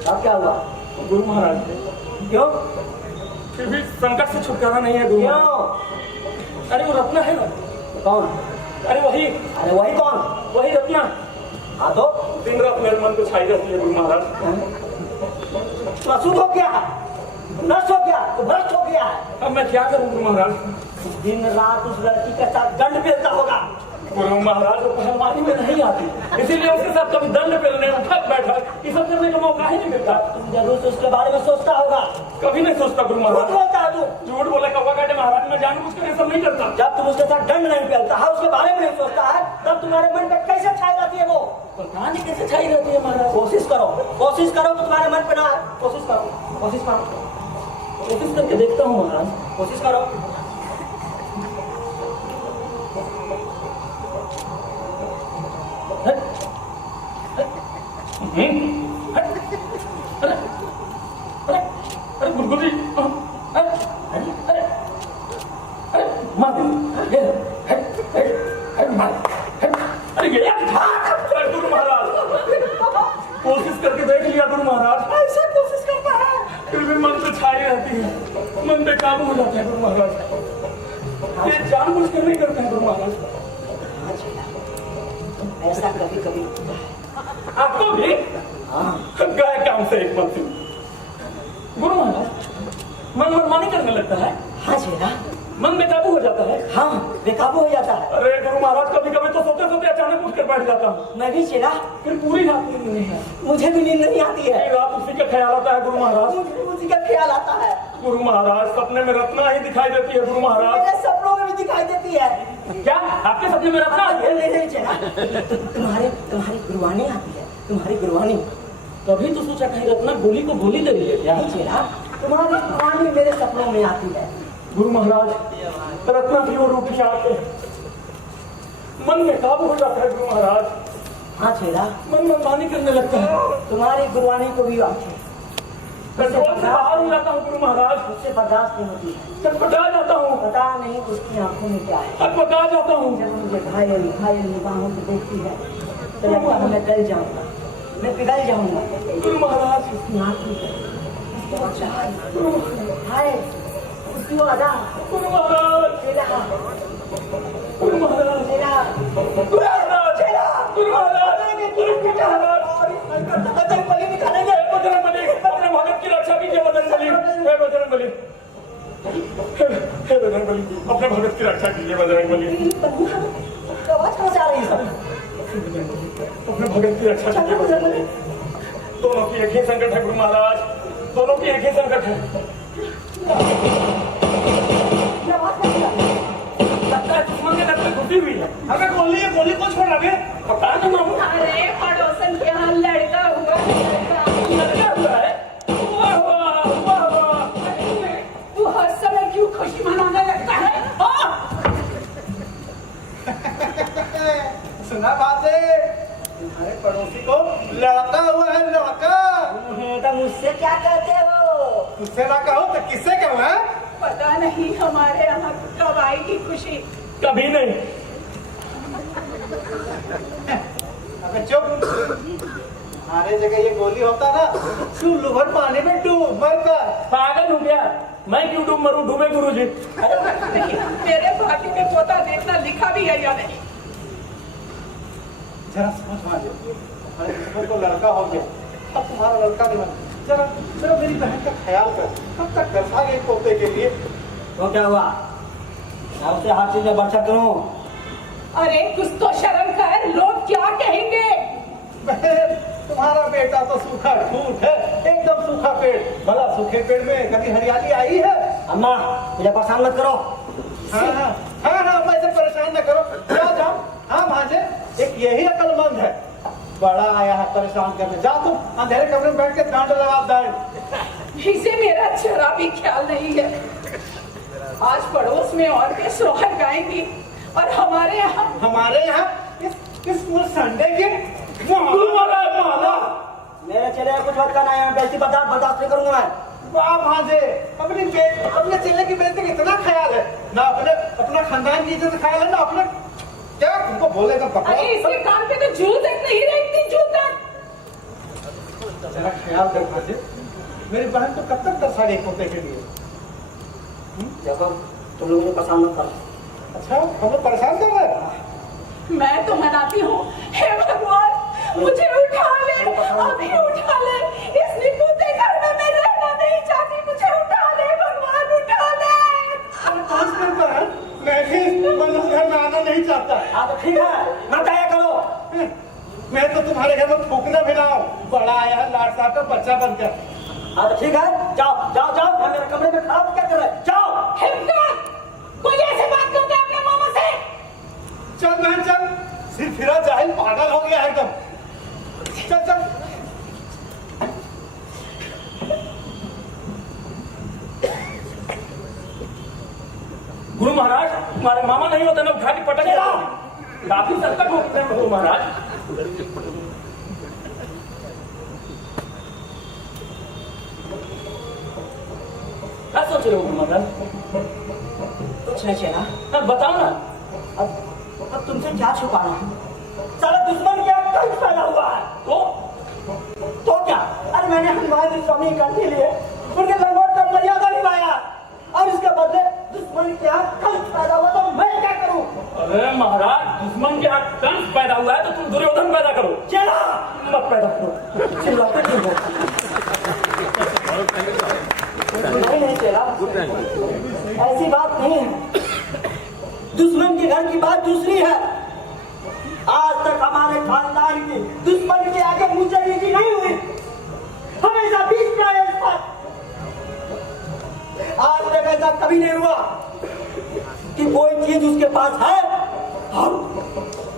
अब क्या हुआ? गुरु महाराज, क्यों फिर भी संकट से छुटकारा नहीं है गुरु क्यों? महाराज। अरे वो रत्ना है ना। कौन? अरे वही वही कौन? वही रत्ना। हाँ तो दिन रात मेरे मन को छाई रहती है गुरु महाराज। प्रसूत हो गया, नष्ट हो गया, तो भ्रष्ट हो गया है। अब मैं क्या करूं गुरु महाराज? दिन रात उस लड़की के साथ दंड पेलता होगा। गुरु महाराज वो पहलवानी में नहीं आती, इसीलिए उसके साथ कभी दंड पेलने, उठक बैठक ये सब करने का मौका ही नहीं मिलता। तुम जरूर से उसके बारे में सोचता होगा। कभी नहीं सोचता गुरु झूठ महाराज। बोलता है तू। झूठ बोले कौवा काटे महाराज, मैं जानबूझकर ये सब नहीं करता। जब तुम उसके साथ दंड नहीं पेलता है, उसके बारे में नहीं सोचता है, तब तुम्हारे मन पे कैसे छाई रहती है वो? पता नहीं कैसे छाई रहती है महाराज। कोशिश करो तो तुम्हारे मन पे ना है। कोशिश करो, कोशिश करके देखता हूँ महाराज। कोशिश करो। हट, हट, हट, अरे अरे अरे गुरु जी, अरे अरे अरे मार दे, हट हट हट मार, हट, अरे ये यार गुरु महाराज, कोशिश करके देख लिया गुरु महाराज। ऐसे कोशिश करता है, फिर भी मन पे छाई रहती है, मन पे काबू हो जाता है गुरु महाराज। ये जानबूझ कर नहीं करते हैं गुरु महाराज। ऐसा कभी कभी आपको भी गए काम से एक मंत्री गुरु महाराज मनमानी करने लगता है। हाँ चेला, मन बेकाबू हो जाता है। हाँ बेकाबू हो जाता है। अरे गुरु महाराज, कभी कभी तो सोते सोते अचानक उठ कर बैठ जाता हूँ। मैं भी चेला, फिर पूरी रात नींद नहीं है। मुझे भी नींद नहीं आती है। पूरी रात उसी का ख्याल आता है गुरु महाराज। मुझे उसी का ख्याल आता है। गुरु महाराज, सपने में रत्ना ही दिखाई देती है गुरु महाराज। मेरे सपनों में भी दिखाई देती है। क्या आपके सपने में रत्ना आती है? नहीं चेला, तुम्हारी गुरबानी आती है, तुम्हारी गुरबानी। कभी तो सोचा कहीं रत्ना गोली को गोली दे रही है क्या? नहीं चेला, तुम्हारी गुरबानी मेरे सपनों में आती है। गुरु महाराज, रत्ना भी वो रूप आते हैं, मन में काबू हो जाता है गुरु महाराज। हाँ चेला, मन मनमानी करने लगता है, तुम्हारी गुरबानी को भी आती है। कंट्रोल से बाहर हो जाता हूँ गुरु महाराज। मुझसे बर्दाश्त नहीं होती है। चटपटा जाता हूँ, पता नहीं उसकी आंखों में क्या है। अटपटा जाता हूँ। जब मुझे घायल घायल निगाहों से देखती है तो लगता है मैं गल जाऊंगा, मैं पिघल जाऊंगा। गुरु महाराज, उसकी आंखें, उसकी चाल, हाय, उसकी अदा, गुरु महाराज, चेला, गुरु महाराज, चेला, गुरु महाराज, चेला, गुरु महाराज, गुरु महाराज। और इस संकट से बजरंगबली निकालेंगे। बजरंगबली, अपने भगत की रक्षा कीजिए बजरंगबली। हे बजरंगबली, हे बजरंगबली, अपने भगत की रक्षा कीजिए बजरंगबली। आवाज कहाँ से आ रही है सब? अपने भगत की रक्षा कीजिए बजरंगबली। दोनों की एक ही संकट है गुरु महाराज, दोनों की एक ही संकट है। ये आवाज कैसे आ रही है? लगता है दुश्मन के दर पे घुसी हुई है। अबे गोली है, गोली को छोड़ अबे। पता नहीं मामू, अरे पड़ोसन के यहाँ लड़का हुआ, लड़का हुआ है। हुआ हुआ हुआ हुआ। तू हर समय क्यों खुशी मनाने लगता है? सुना बात है, तुम्हारे पड़ोसी को लड़का हुआ है, लड़का। तब इससे क्या कहते हो? तुझसे ना कहो तो किससे कहूँ? है पता नहीं हमारे यहाँ कब आएगी खुशी। कभी नहीं। अबे चुप। हमारे जगह ये गोली होता ना, तू लुभर पानी में डूब मरता। पागल हूँ क्या मैं? क्यों डूब मरूं? डूबे गुरुजी। नहीं, मेरे भाग्य में पोता देखना लिखा भी है या नहीं? जरा समझ मान लो, हमारे किस्मत को लड़का हो गया, अब तुम्हारा लड़का नहीं बना। जरा जरा मेरी बहन का ख्याल कर, कब तक दर्शाएंगे पोते के लिए? तो क्या हुआ? मैं उसे हर चीज में बचा करूं। अरे कुछ तो शर्म कर, लोग क्या कहेंगे? बहन, तुम्हारा बेटा तो सूखा ठूठ है, एकदम सूखा पेड़। भला सूखे पेड़ में कभी हरियाली आई है? अम्मा मुझे परेशान मत करो। हाँ, मैं से परेशान न करो। जाओ। हाँ भांजे, एक यही अक्लमंद है, बड़ा आया है परेशान करने। जा तुम अंधेरे कमरे में बैठ के डांट लगा दाएं। इसे मेरा जरा भी ख्याल नहीं है। आज पड़ोस में और के सोहर गाएंगी और हमारे यहाँ इस संडे के माला मेरे चले कुछ मत करना है, बेइज्जती बर्दाश्त नहीं करूंगा मैं। वाह भांजे, अपने चेले की बेइज्जती का इतना ख्याल है ना, अपना खानदान की इज्जत ख्याल है ना अपने। क्या उनको बोलेगा पकड़ो? अरे इसके कान पे तो जू तक नहीं रहती, जू तक। जरा ख्याल कर भांजे, मेरी बहन तो कब तक दर्शा गई पोते के लिए? देखो तुम लोग मुझे परेशान मत करो। अच्छा, हम लोग परेशान कर रहे हैं? मैं तो मनाती हूँ, हे भगवान मुझे उठा ले, अभी उठा ले। इस निकुंते घर में मैं रहना नहीं चाहती, मुझे उठा ले भगवान, उठा ले। पाँच मिनट पर है, मैं भी मनुष्य घर में आना नहीं चाहता। हाँ तो ठीक है, मत आया करो। मैं तो तुम्हारे घर में थूकना भी ना हूँ, बड़ा आया है लाट साहब का बच्चा बनकर। हाँ तो ठीक है, जाओ जाओ जाओ, मैं मेरे कमरे में खराब क्या कर रहे? जाओ। हिम्मत, कोई ऐसे बात करता है अपने मामा से? चल बहन चल, सिर फिरा जाहिल पागल हो गया एकदम। चल चल। गुरु महाराज, तुम्हारे मामा नहीं होते ना, उठा के पटक देता। काफी सतर्क हो गए गुरु महाराज। क्या सोच रहे हो गुरु महाराज? कुछ नहीं चला। हाँ, बताओ ना। अब तुमसे क्या छुपाना? सारा दुश्मन क्या कल पैदा हुआ है? तो क्या? अरे मैंने हनुमान स्वामी कंठी लिए, उनके लंगोट का मर्यादा निभाया, और इसके बदले दुश्मन क्या कल पैदा हुआ, तो मैं क्या करूं? अरे महाराज, दुश्मन के यहाँ कंस पैदा हुआ है तो तुम दुर्योधन पैदा करो। चला मत पैदा करो। चिल्लाते क्यों हो? नहीं चला, ऐसी बात नहीं है। दुश्मन के घर की बात दूसरी है। आज तक हमारे खानदान की दुश्मन के आगे मुझे नीति नहीं हुई, हमेशा बीच में आया इस बात। आज तक ऐसा कभी नहीं हुआ कि कोई चीज उसके पास है और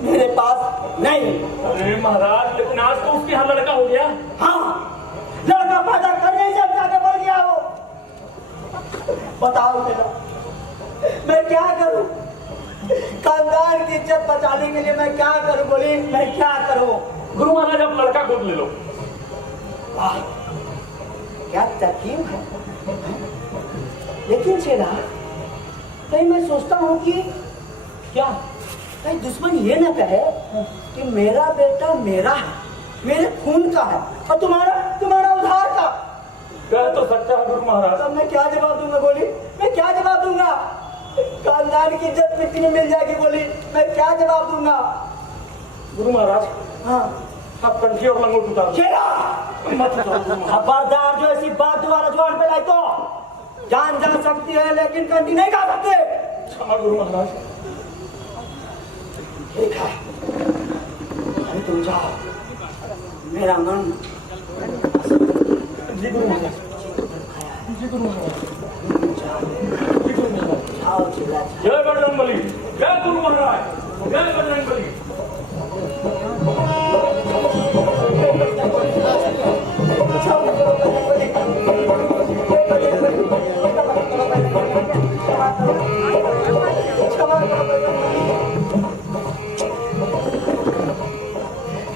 मेरे पास नहीं। अरे महाराज, लेकिन आज तो उसके यहाँ लड़का हो गया। हाँ, लड़का पैदा करने से जाके बढ़ गया वो। बताओ बेटा, मैं क्या करूं? खानदान की इज्जत बचाने के लिए मैं क्या करूं? बोली मैं क्या करूं? गुरु महाराज, आप लड़का गोद ले लो। वाह, क्या तरकीब है। लेकिन चेला, कहीं मैं सोचता हूँ कि क्या कहीं दुश्मन ये न कहे कि मेरा बेटा मेरा है, मेरे खून का है, और तुम्हारा उधार का। कह तो सकता है गुरु महाराज। तब मैं क्या जवाब दूंगा? बोली मैं क्या जवाब दूंगा? खानदान की इज्जत मिट्टी में मिल जाएगी। बोली मैं क्या जवाब दूंगा? गुरु महाराज, हाँ, आप कंठी और लंगोट उतारो। चला मत उतारो गुरु महाराज। खबरदार, जो ऐसी बात दोबारा जुबान पे लाई तो जान जा सकती है, लेकिन कंठी नहीं खा सकते। क्षमा गुरु महाराज। ठीक है, अभी तुम जाओ, मेरा मन। जी गुरु महाराज। जी गुरु महाराज। जी गुरु महाराज। जाओ चिल्ला। जय बजरंगबली। जय गुरु महाराज। जय बजरंगबली।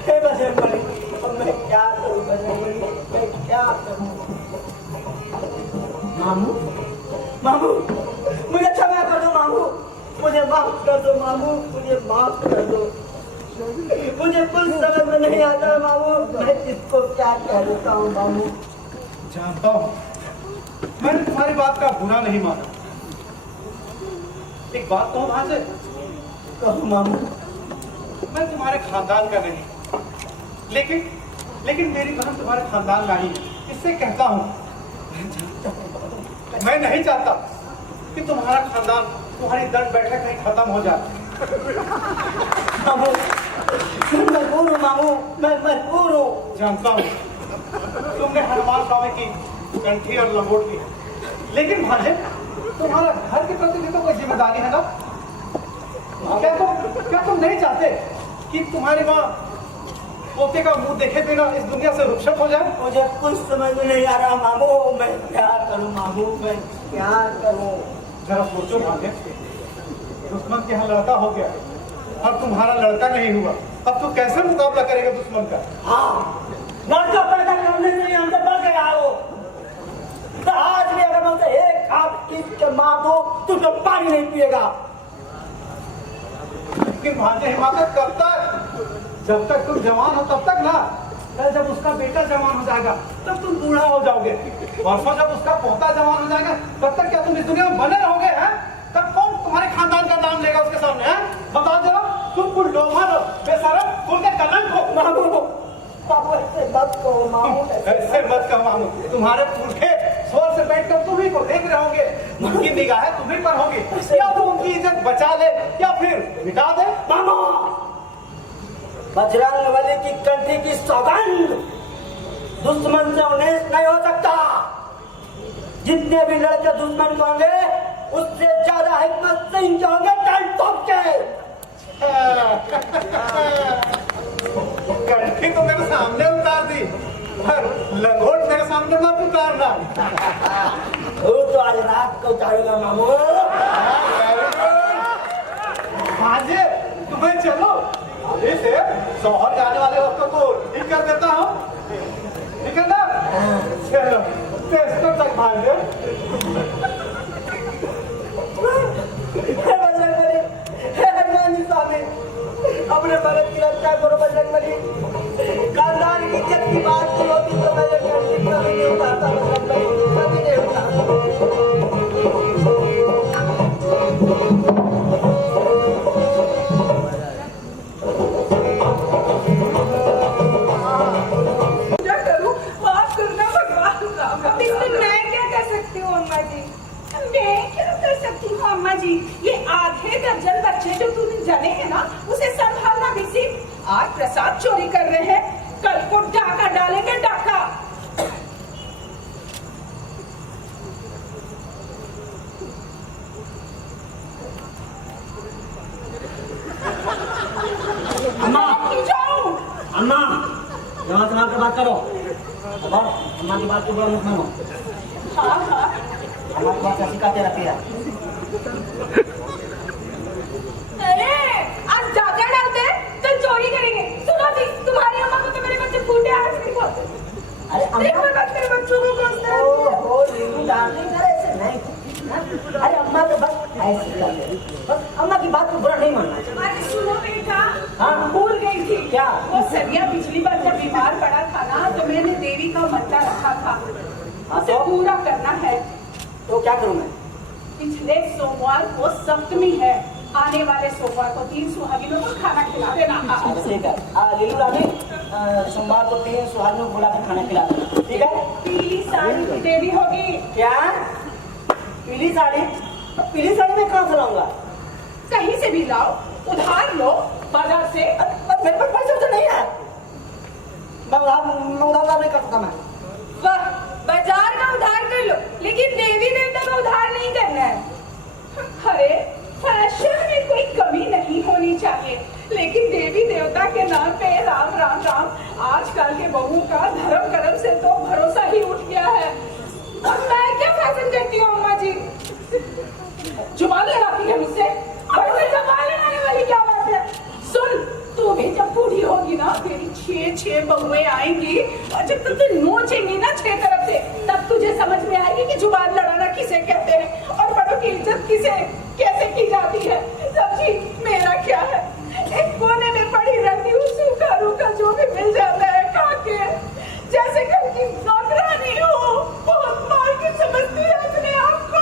हे बजरंगबली, अब मैं क्या करूं? बजरंगबली, मैं क्या करूं? मामू मामू मुझे क्षमा कर दो मामू, मुझे माफ कर दो मामू, मुझे माफ कर दो। मुझे कुछ समझ में नहीं आता मामू, मैं इसको क्या कह देता हूँ मामू। जानता हूँ, मैंने तुम्हारी बात का बुरा नहीं माना। एक बात कहूँ भांजे, कहो मामू। मैं तुम्हारे खानदान का नहीं, लेकिन मेरी बहन तुम्हारे खानदान का ही है। इससे कहता हूँ, मैं नहीं चाहता कि तुम्हारा खानदान, तुम्हारी दंड बैठक कहीं खत्म हो जाए। मामू मैं मजबूर हूँ मामू, मैं मजबूर हूँ। जानता हूँ तुमने हनुमान स्वामी की कंठी और लंगोट ली है, लेकिन भांजे तुम्हारा घर के प्रति भी तो कोई जिम्मेदारी है ना। क्या तुम नहीं चाहते कि तुम्हारी माँ पोते का मुंह देखे बिना इस दुनिया से रुखसत हो जाए? मुझे कुछ समझ में नहीं आ रहा मामू, मैं क्या करूँ मामू, मैं क्या करूँ? जरा सोचो भांजे, दुश्मन के यहाँ लड़का हो गया और तुम्हारा लड़का नहीं हुआ, अब तो कैसे मुकाबला करेगा दुश्मन का? हाँ, लड़का पैदा करने से ही हमसे बढ़ गया हो। तो आज भी अगर हमसे एक हाथ खींच के मार दो तो जो पानी नहीं पिएगा। लेकिन भांजे हिमाकत कब तक? जब तक तुम जवान हो तब तक ना। कल जब उसका बेटा जवान हो जाएगा तब तुम बूढ़ा हो जाओगे। परसों जब उसका पोता जवान हो जाएगा तब तक क्या तुम इस दुनिया में बने रहोगे? हैं? तब कौन तुम्हारे खानदान का नाम लेगा उसके सामने? हैं? बताओ जरा, तुम कुल लोभन हो, बेशरम, कुल के कलंक हो। मामू पापा ऐसे मत कहो मामू, ऐसे मत कहो मामू। तुम्हारे पुरखे स्वर से बैठकर तुम्ही को देख रहे होंगे, उनकी निगाहें तुम्ही पर होगी। या तो उनकी इज्जत बचा ले या फिर मिटा दे। मामू बजरंगबली की कंठी की सौगंध, दुश्मन से उन्नीस नहीं हो सकता। जितने भी लड़के दुश्मन को होंगे उससे ज्यादा हिम्मत सिंह के होंगे टन टॉप के। कंठी तो मेरे सामने उतार दी, पर लंगोट मेरे सामने मत उतारना। वो तो आज रात को उतारूंगा मामू। भांजे तुम्हें चलो, अभी से शोहर जाने वाले वक्त को ठीक कर देता हूँ, ठीक है ना? चलो टेस्ट तक भांजे। हे बजरंगबली, हे हनुमान जी स्वामी, अपने भगत की रक्षा करो बजरंगबली। खानदान की इज्जत की बात नहीं होती तो मैं ये कंठी कभी नहीं उतारता बजरंगबली, कभी नहीं उतारता। क्या करूं? माफ करना भगवान राम। इसमें मैं क्या कर सकती हूँ अम्मा जी? मैं क्या कर सकती हूँ अम्मा जी? ये आधे दर्जन बच्चे जो तूने जने हैं ना, उसे संभालना भी सीख। आज प्रसाद चोरी कर रहे हैं, कल को डाका डालेंगे, डाका। अम्मा क्यों जाऊं? अम्मा जमा संभाल कर बात करो। अब अम्मा की बात को बुरा मत मानो, हाँ हाँ, अम्मा की बात सिखाते रहती है। अरे आज डाका डालते हैं, कल चोरी करेंगे। सुनो जी, तुम्हारी अम्मा को तो मेरे बच्चे फूटे आइसक्रीम बोलते हैं। अरे एक बार बात मेरे बच्चों को कहते हैं। ओहो नीलू डार्लिंग, अरे ऐसे नहीं। अरे अम्मा तो बस ऐसे ही करते हैं। बस अम्मा की बात को बुरा नहीं मानना चाहिए। अरे सुनो बेटा, हाँ। भूल गई थी क्या? वो सरिया पिछली बार जब बीमार पड़ा था ना, तो मैंने देवी का मंत्र रखा था, उसे तो? पूरा करना है। तो क्या करूं मैं? पिछले सोमवार को सप्तमी है, आने वाले सोमवार को 3 सुहागिनों को खाना खिला देना। ठीक है, लीलू रानी सोमवार को 3 सुहागिनों को बुलाकर खाना खिला देना, ठीक है? पीली साड़ी की देवी होगी। क्या? पीली साड़ी? पीली साड़ी में कहाँ से लाऊंगा? कहीं से भी लाओ, उधार लो बाजार से। मेरे पास पैसे तो नहीं है, मैं उधार नहीं कर सकता मैं। वाह, बाजार का उधार कर लो, लेकिन देवी देवता का उधार नहीं करना है। अरे फैशन में कोई कमी नहीं होनी चाहिए, लेकिन देवी देवता के नाम पे राम राम राम। आजकल के बहुओं का धर्म कर्म से तो भरोसा ही उठ गया है। और मैं क्या फैशन करती हूँ अम्मा जी? जुबान लड़ाती है मुझसे। और मैं जमा लगाने वाली क्या बात है? सुन, तू भी जब बूढ़ी होगी ना, तेरी छह बहुएं आएंगी और जब तक तू नोचेंगी ना 6 तरफ से, तब तुझे समझ में आएगी कि जुबान लड़ाना किसे कहते हैं और बड़ों की इज्जत किसे कैसे की जाती है। समझी? मेरा क्या है, एक कोने में पड़ी रहती हूँ, सूखा रूखा जो भी मिल जाता है खा के, जैसे घर की नौकरानी हो। बहुत मार के समझती है अपने आप को।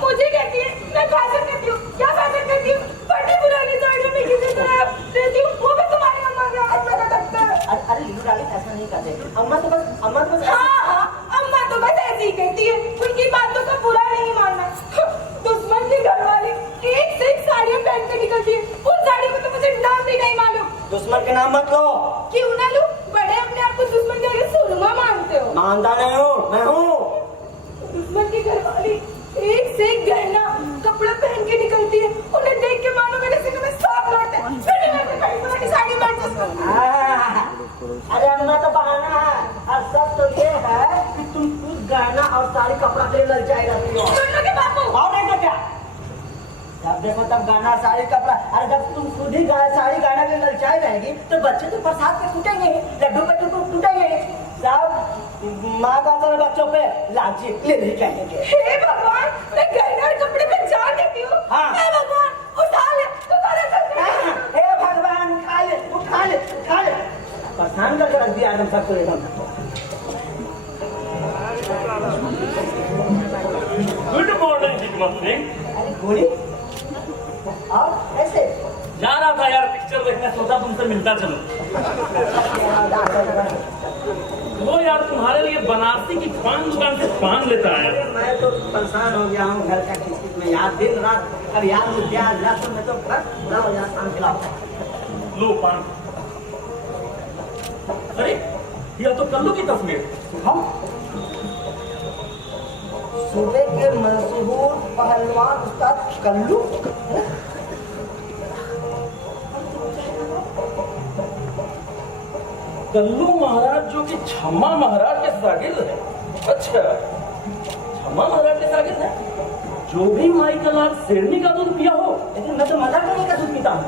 मुझे कहती है मैं फैशन करती हूँ, क्या फैशन करती हूँ? फटी पुरानी साड़ियों में किसी तरह रहती हूँ, वो भी तुम्हारी अम्मा के हाथ में लगता है। अरे लीलू डार्लिंग ऐसा नहीं करते, अम्मा तो बस हाँ, अम्मा तो बस ऐसे ही कहती है, उनकी बातों का बुरा नहीं मानना। दुश्मन की घरवाली एक से एक साड़ियाँ पहन के निकलती है, उन साड़ियों को तो मुझे नाम भी नहीं मालूम। दुश्मन के नाम मत लो। क्यों ना लूं? बड़े अपने आप को दुश्मन के आगे सुरमा मानते हो। मानता नहीं हूँ, मैं हूँ। दुश्मन की घरवाली एक से एक गहना कपड़ा पहन के निकलती है, उन्हें देख के मानो मेरे सीने में सांप लौटते हैं। फिर भी मैं कहीं पुरानी साड़ी में एडजस्ट करती हूँ। अरे अम्मा तो बहाना है, और सब तो ये है कि तुम खुद गहना और साड़ी कपड़ा के लिए ललचाई रहती हो। सुन लो के बापू, और नहीं तो क्या? जब देखो तब गहना साड़ी कपड़ा। अरे जब तुम खुद ही साड़ी गहना के लिए ललचाई रहेगी तो बच्चे तो प्रसाद पे टूटेंगे, लड्डू पे टूटेंगे, सब माँ का असर बच्चों पे लालची ले कहेंगे। हे भगवान, मैं गहना और कपड़े पे जान देती हूँ। हाँ। हे भगवान, उठा ले, तुम्हारे साथ हे भगवान, उठा ले, उठा ले, उठा ले। परेशान करके रख दिया एकदम सबको एकदम। गुड मॉर्निंग हिकमत सिंह। अरे गोली और ऐसे जा रहा था यार पिक्चर देखने, सोचा तुमसे मिलता चलो। वो यार तुम्हारे लिए बनारसी की पान दुकान से पान लेता है। मैं तो परेशान हो गया हूँ घर का किसी में यार, दिन रात अब यार मुझे मैं तो पूरा हो जाता शाम खिलाओ। लो पान। अरे यह तो कल्लू की तस्वीर। हम सुबह के मशहूर पहलवान उस्ताद कल्लू। कल्लू महाराज जो कि छम्मा महाराज के शागिर्द है। अच्छा, छम्मा महाराज के शागिर्द है, जो भी माइकल और शेरनी का दूध पिया हो। लेकिन मैं तो मजा करने का दूध पीता हूँ।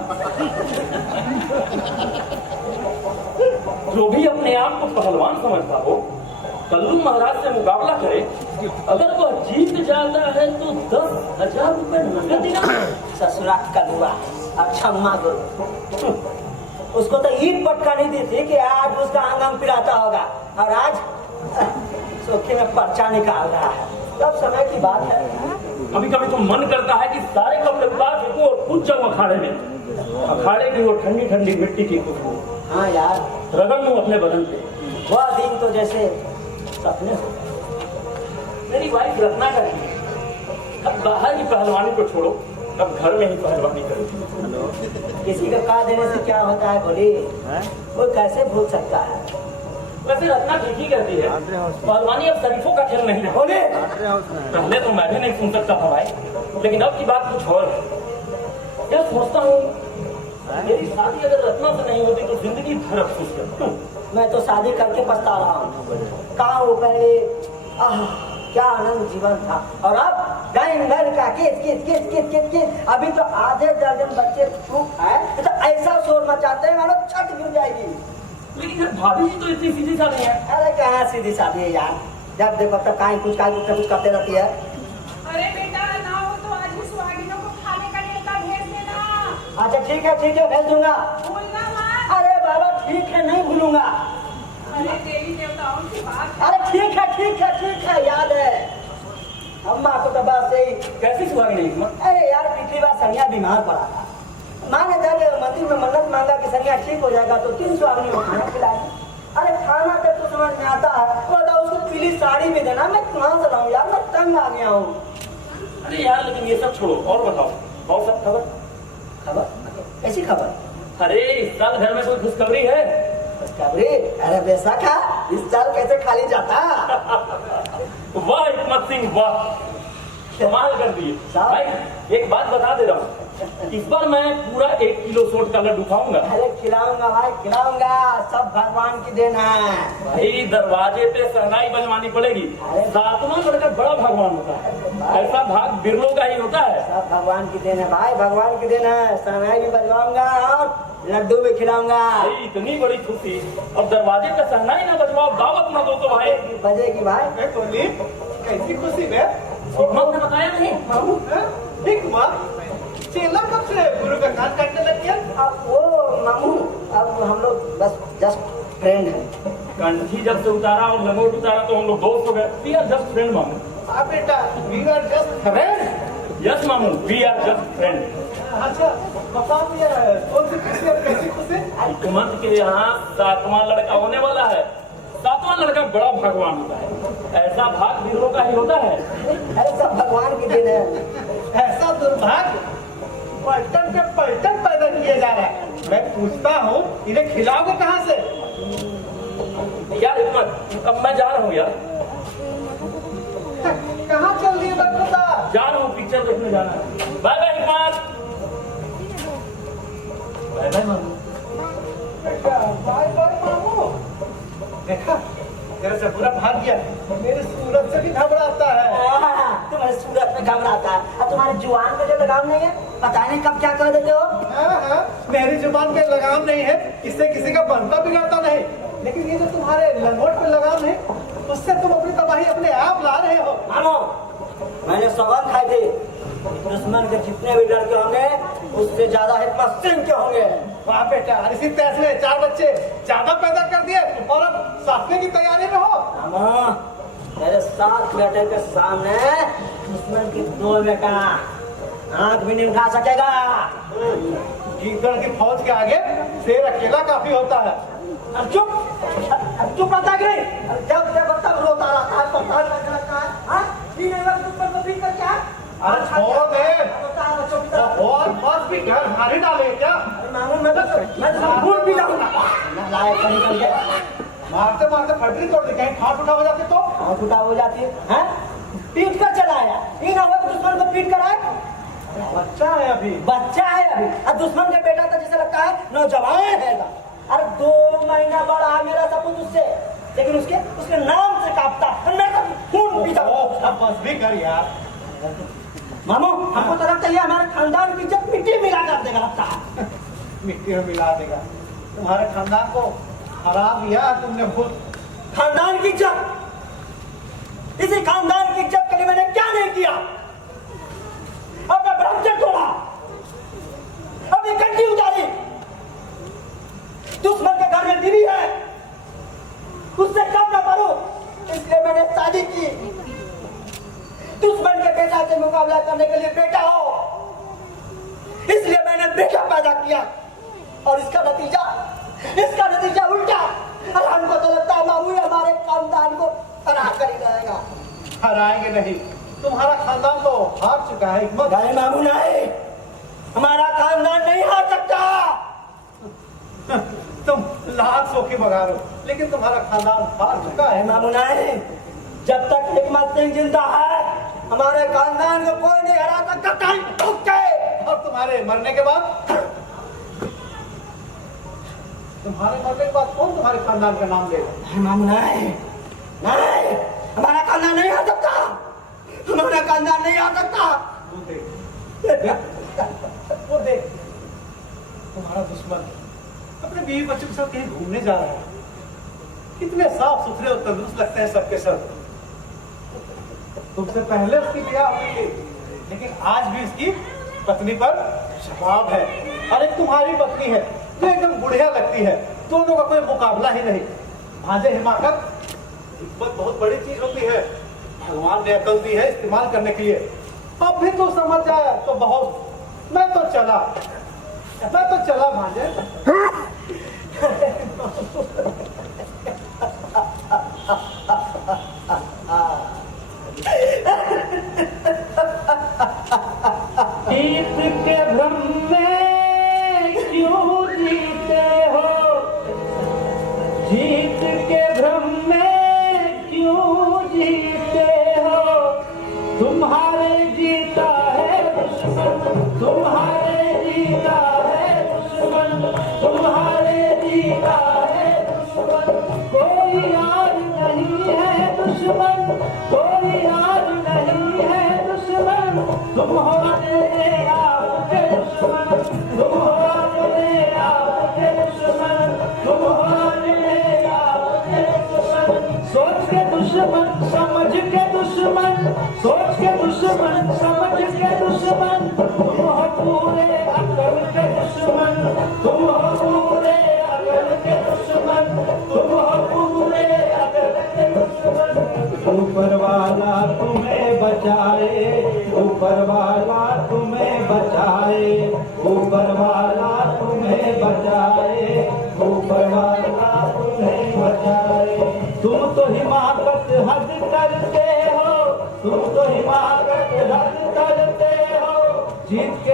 जो भी अपने आप को पहलवान समझता हो, कल्लू महाराज से मुकाबला करे, अगर वह जीत जाता है तो 10,000 रुपए नकद देगा। ससुरा कलुआ और छम्मा गुरु, उसको तो ईट पटका नहीं दी थी कि आज उसका आंगन पिराता होगा, और आज सोखे में पर्चा निकाल रहा है। तब समय की बात है। कभी कभी तो मन करता है कि सारे कपड़े उतार फेंकूं और कूद जाऊं अखाड़े में। अखाड़े की वो ठंडी ठंडी मिट्टी की खुशबू हाँ यार, रगड़ लूं अपने बदन पे। वह दिन तो जैसे सपने से। मेरी वाइफ रत्ना करती है, अब बाहर की पहलवानी को छोड़ो, अब घर में ही पहलवानी करो। किसी का कहा देने से क्या होता है बोली, वो कैसे भूल सकता है। वैसे रत्ना ठीक ही कहती है, पहलवानी अब शरीफों का खेल नहीं है। बोले पहले तो मैं भी नहीं सुन सकता था भाई, लेकिन अब की बात कुछ और है। क्या सोचता हूँ, मेरी शादी अगर रत्ना से नहीं होती तो जिंदगी भर अफसोस करता। मैं तो शादी करके पछता रहा हूँ। कहा वो पहले क्या आनंद जीवन था, और अब घर का किस अभी तो आधे दर्जन बच्चे चुप है तो ऐसा शोर मचाते हैं मानो छत गिर जाएगी। लेकिन यार भाभी जी तो इतनी सीधी सादी है। अरे कहाँ सीधी सादी है यार, जब देखो तब कहीं कुछ करते रहती है। अरे बेटा ना हो तो आज भी सुहागिनों को खाने का न्योता भेज देना। अच्छा ठीक है भेज दूंगा। भूलना मत। अरे बाबा ठीक है, नहीं भूलूंगा। अरे देवी देवताओं की बात है। अरे ठीक है याद है। अम्मा को तो बस यही। कैसी सुहागिन है हिकमत? अरे यार पिछली बार सनिया बीमार पड़ा था, माँ ने जाके मंदिर में मन्नत मांगा कि सनिया ठीक हो जाएगा तो 3 सुहागिनी को खाना खिलाया। अरे खाना तक तो समझ में आता है, बताओ उसको पीली साड़ी भी देना, मैं कहाँ से लाऊं यार, मैं तंग आ गया हूँ। अरे यार लेकिन ये सब छोड़ो और बताओ, और सब खबर? कैसी खबर? अरे इस साल घर में कोई खुशखबरी है? खुशखबरी? अरे बेशक है, इस साल कैसे खाली जाता। वाह हिकमत सिंह वाह, कमाल कर दिए भाई। एक बात बता दे रहा हूँ, इस बार मैं पूरा 1 किलो सोट का लड्डू खाऊंगा। अरे खिलाऊंगा भाई खिलाऊंगा, सब भगवान की देन है। भाई दरवाजे पे सहनाई बजवानी पड़ेगी। 7वां लड़का बड़ा भगवान होता है, ऐसा भाग बिरलों का ही होता है। सब भगवान की देन है भाई, भगवान की देन है। सहनाई भी बजवाऊंगा और लड्डू भी खिलाऊंगा। भाई इतनी बड़ी खुशी, और दरवाजे पे सहनाई ना बजवाओ, दावत ना दो तो भाई। बजेगी भाई। ए, कुलदीप, कैसी खुशी है? हिकमत ने बताया नहीं। मामू, हिकमत? चेला कब से गुरु का कान काटने लग गया? अब वो मामू, अब हम लोग बस जस्ट फ्रेंड हैं। कंठी जब से उतारा और लंगोट उतारा तो हम लोग दोस्त हो गए। वी आर जस्ट फ्रेंड मामू। हाँ बेटा, we are just friends। Yes मामू, वी आर जस्ट फ्रेंड। अच्छा, बता दिया कौन सी खुशी और कैसी खुशी? हिकमत के यहाँ 7वां लड़का होने वाला है। 7वां लड़का बड़ा भगवान होता है, ऐसा भाग बिरलों का ही होता है। अरे सब भगवान की देन है। ऐसा दुर्भाग्य पलटन पे पलटन पैदा किए जा रहा है। मैं पूछता हूँ, इन्हें खिलाओगे कहाँ से? यार हिकमत, अब मैं जा रहा हूँ यार, कहाँ चल रही है बता? जा रहा हूँ, पिक्चर देखने जाना है। बाय बाय हिकमत। बाय बाय मामू। बाय बाय मामू। देखा, तेरे से बुरा भाग गया, मेरे सूरत से भी घबराता है। तुम्हारे सूरत में घबराता है और तुम्हारे जुबान में जो लगाम नहीं है, पता नहीं कब क्या कर देते हो। हाँ, मेरी जुबान पे लगाम नहीं है, इससे किसी का बनता बिगड़ता नहीं। लेकिन ये जो तुम्हारे लंगोट पे लगाम है, उससे तुम अपनी तबाही अपने आप ला रहे हो। मानो, मैंने सौगंध खाई थी, दुश्मन के जितने भी लड़के होंगे उससे ज्यादा हिकमत सिंह के होंगे। वाह बेटा, इसी तहस में 4 बच्चे ज्यादा पैदा कर दिए और अब साथने की तैयारी में हो। मामा, मेरे 7 बेटे के सामने दुश्मन की 2 बेटा आंख भी नहीं उठा सकेगा। गीदड़ की फौज के आगे शेर अकेला काफी होता है। अब चुप रहता कि नहीं? जब देखो तब रोता रहता है, परेशान रहता है। हाँ, ये नहीं वक्त ऊपर को पीट कर क्या? अरे छोड़ दे, रोता है बच्चों की तरफ। और बस भी घर भारी डाले क्या? मामू, मैं तो भूल भी जाऊंगा। लायक नहीं कर गया। मारते मारते फटरी तोड़ दी, कहीं खाट उठा हो जाती तो? आँख उठा हो जाती है। हैं? पीट कर चला आया, ये ना हो दुश्मन को पीट कर आए। बच्चा है अभी। बच्चा है अभी, और दुश्मन का बेटा तो जैसे लगता है नौजवान है। अरे 2 महीना बड़ा है मेरा सपूत उससे, लेकिन उसके नाम से कांपता है। मैं तो खून पीता हूँ। अब बस भी कर यार। मामू, हमको तो लगता है हमारे खानदान की इज्जत मिट्टी मिला कर देगा लगता है। मिट्टी में मिला देगा। तुम्हारे खानदान को खराब किया तुमने खुद। खानदान की इज्जत, इसी खानदान की इज्जत के लिए मैंने क्या नहीं किया। अब मैं ब्रह्मचर्य तोड़ा, अब ये कंठी उतारी। दुश्मन के घर में बीवी है, उससे कम न करूं, इसलिए मैंने शादी की। दुश्मन के बेटा से मुकाबला करने के लिए बेटा हो, इसलिए मैंने बेटा पैदा किया। और इसका नतीजा उल्टा। और हमको तो लगता है मामू हमारे खानदान को हरा कर ही रहेगा। हराएंगे नहीं, तुम्हारा खानदान तो हार चुका है हिकमत। नहीं मामू नहीं, हमारा खानदान नहीं हार सकता। तुम लाख सौ की बगारो, लेकिन तुम्हारा खानदान हार चुका है। मामू नहीं, जब तक हिकमत सिंह जिंदा है हमारे खानदान को कोई नहीं हरा सकता। टाइम ठोक के। और तुम्हारे मरने के बाद कौन तुम्हारे खानदान का नाम लेगा? मामू नहीं, हमारा खानदान नहीं आ सकता, हमारा खानदान नहीं आ सकता। वो देख, तुम्हारा दुश्मन अपने बीवी बच्चों के साथ कहीं घूमने जा रहा है। कितने साफ सुथरे और तंदुरुस्त लगते हैं सबके सब। तुमसे पहले उसकी ब्याह हुई थी, लेकिन आज भी उसकी पत्नी पर शबाब है। और एक तुम्हारी पत्नी है जो एकदम बुढ़िया लगती है। दोनों का कोई मुकाबला ही नहीं। भांजे हिमाकत, हिकमत बहुत बड़ी चीज होती है। भगवान ने अकल दी है इस्तेमाल करने के लिए। अब भी तो समझ जाए तो बहुत। मैं तो चला भांजे। जीत के भ्रम में क्यों जीते हो, जीत के भ्रम में क्यों जीते हो। तुम्हारे जीता है दुश्मन, तुम्हारे ऊपर वाला तुम्हें बचाए, ऊपर वाला तुम्हें बचाए, ऊपर वाला तुम्हें बचाए। तुम तो हिमाकत हद करते हो, तुम तो हिमाकत हद करते हो, जीत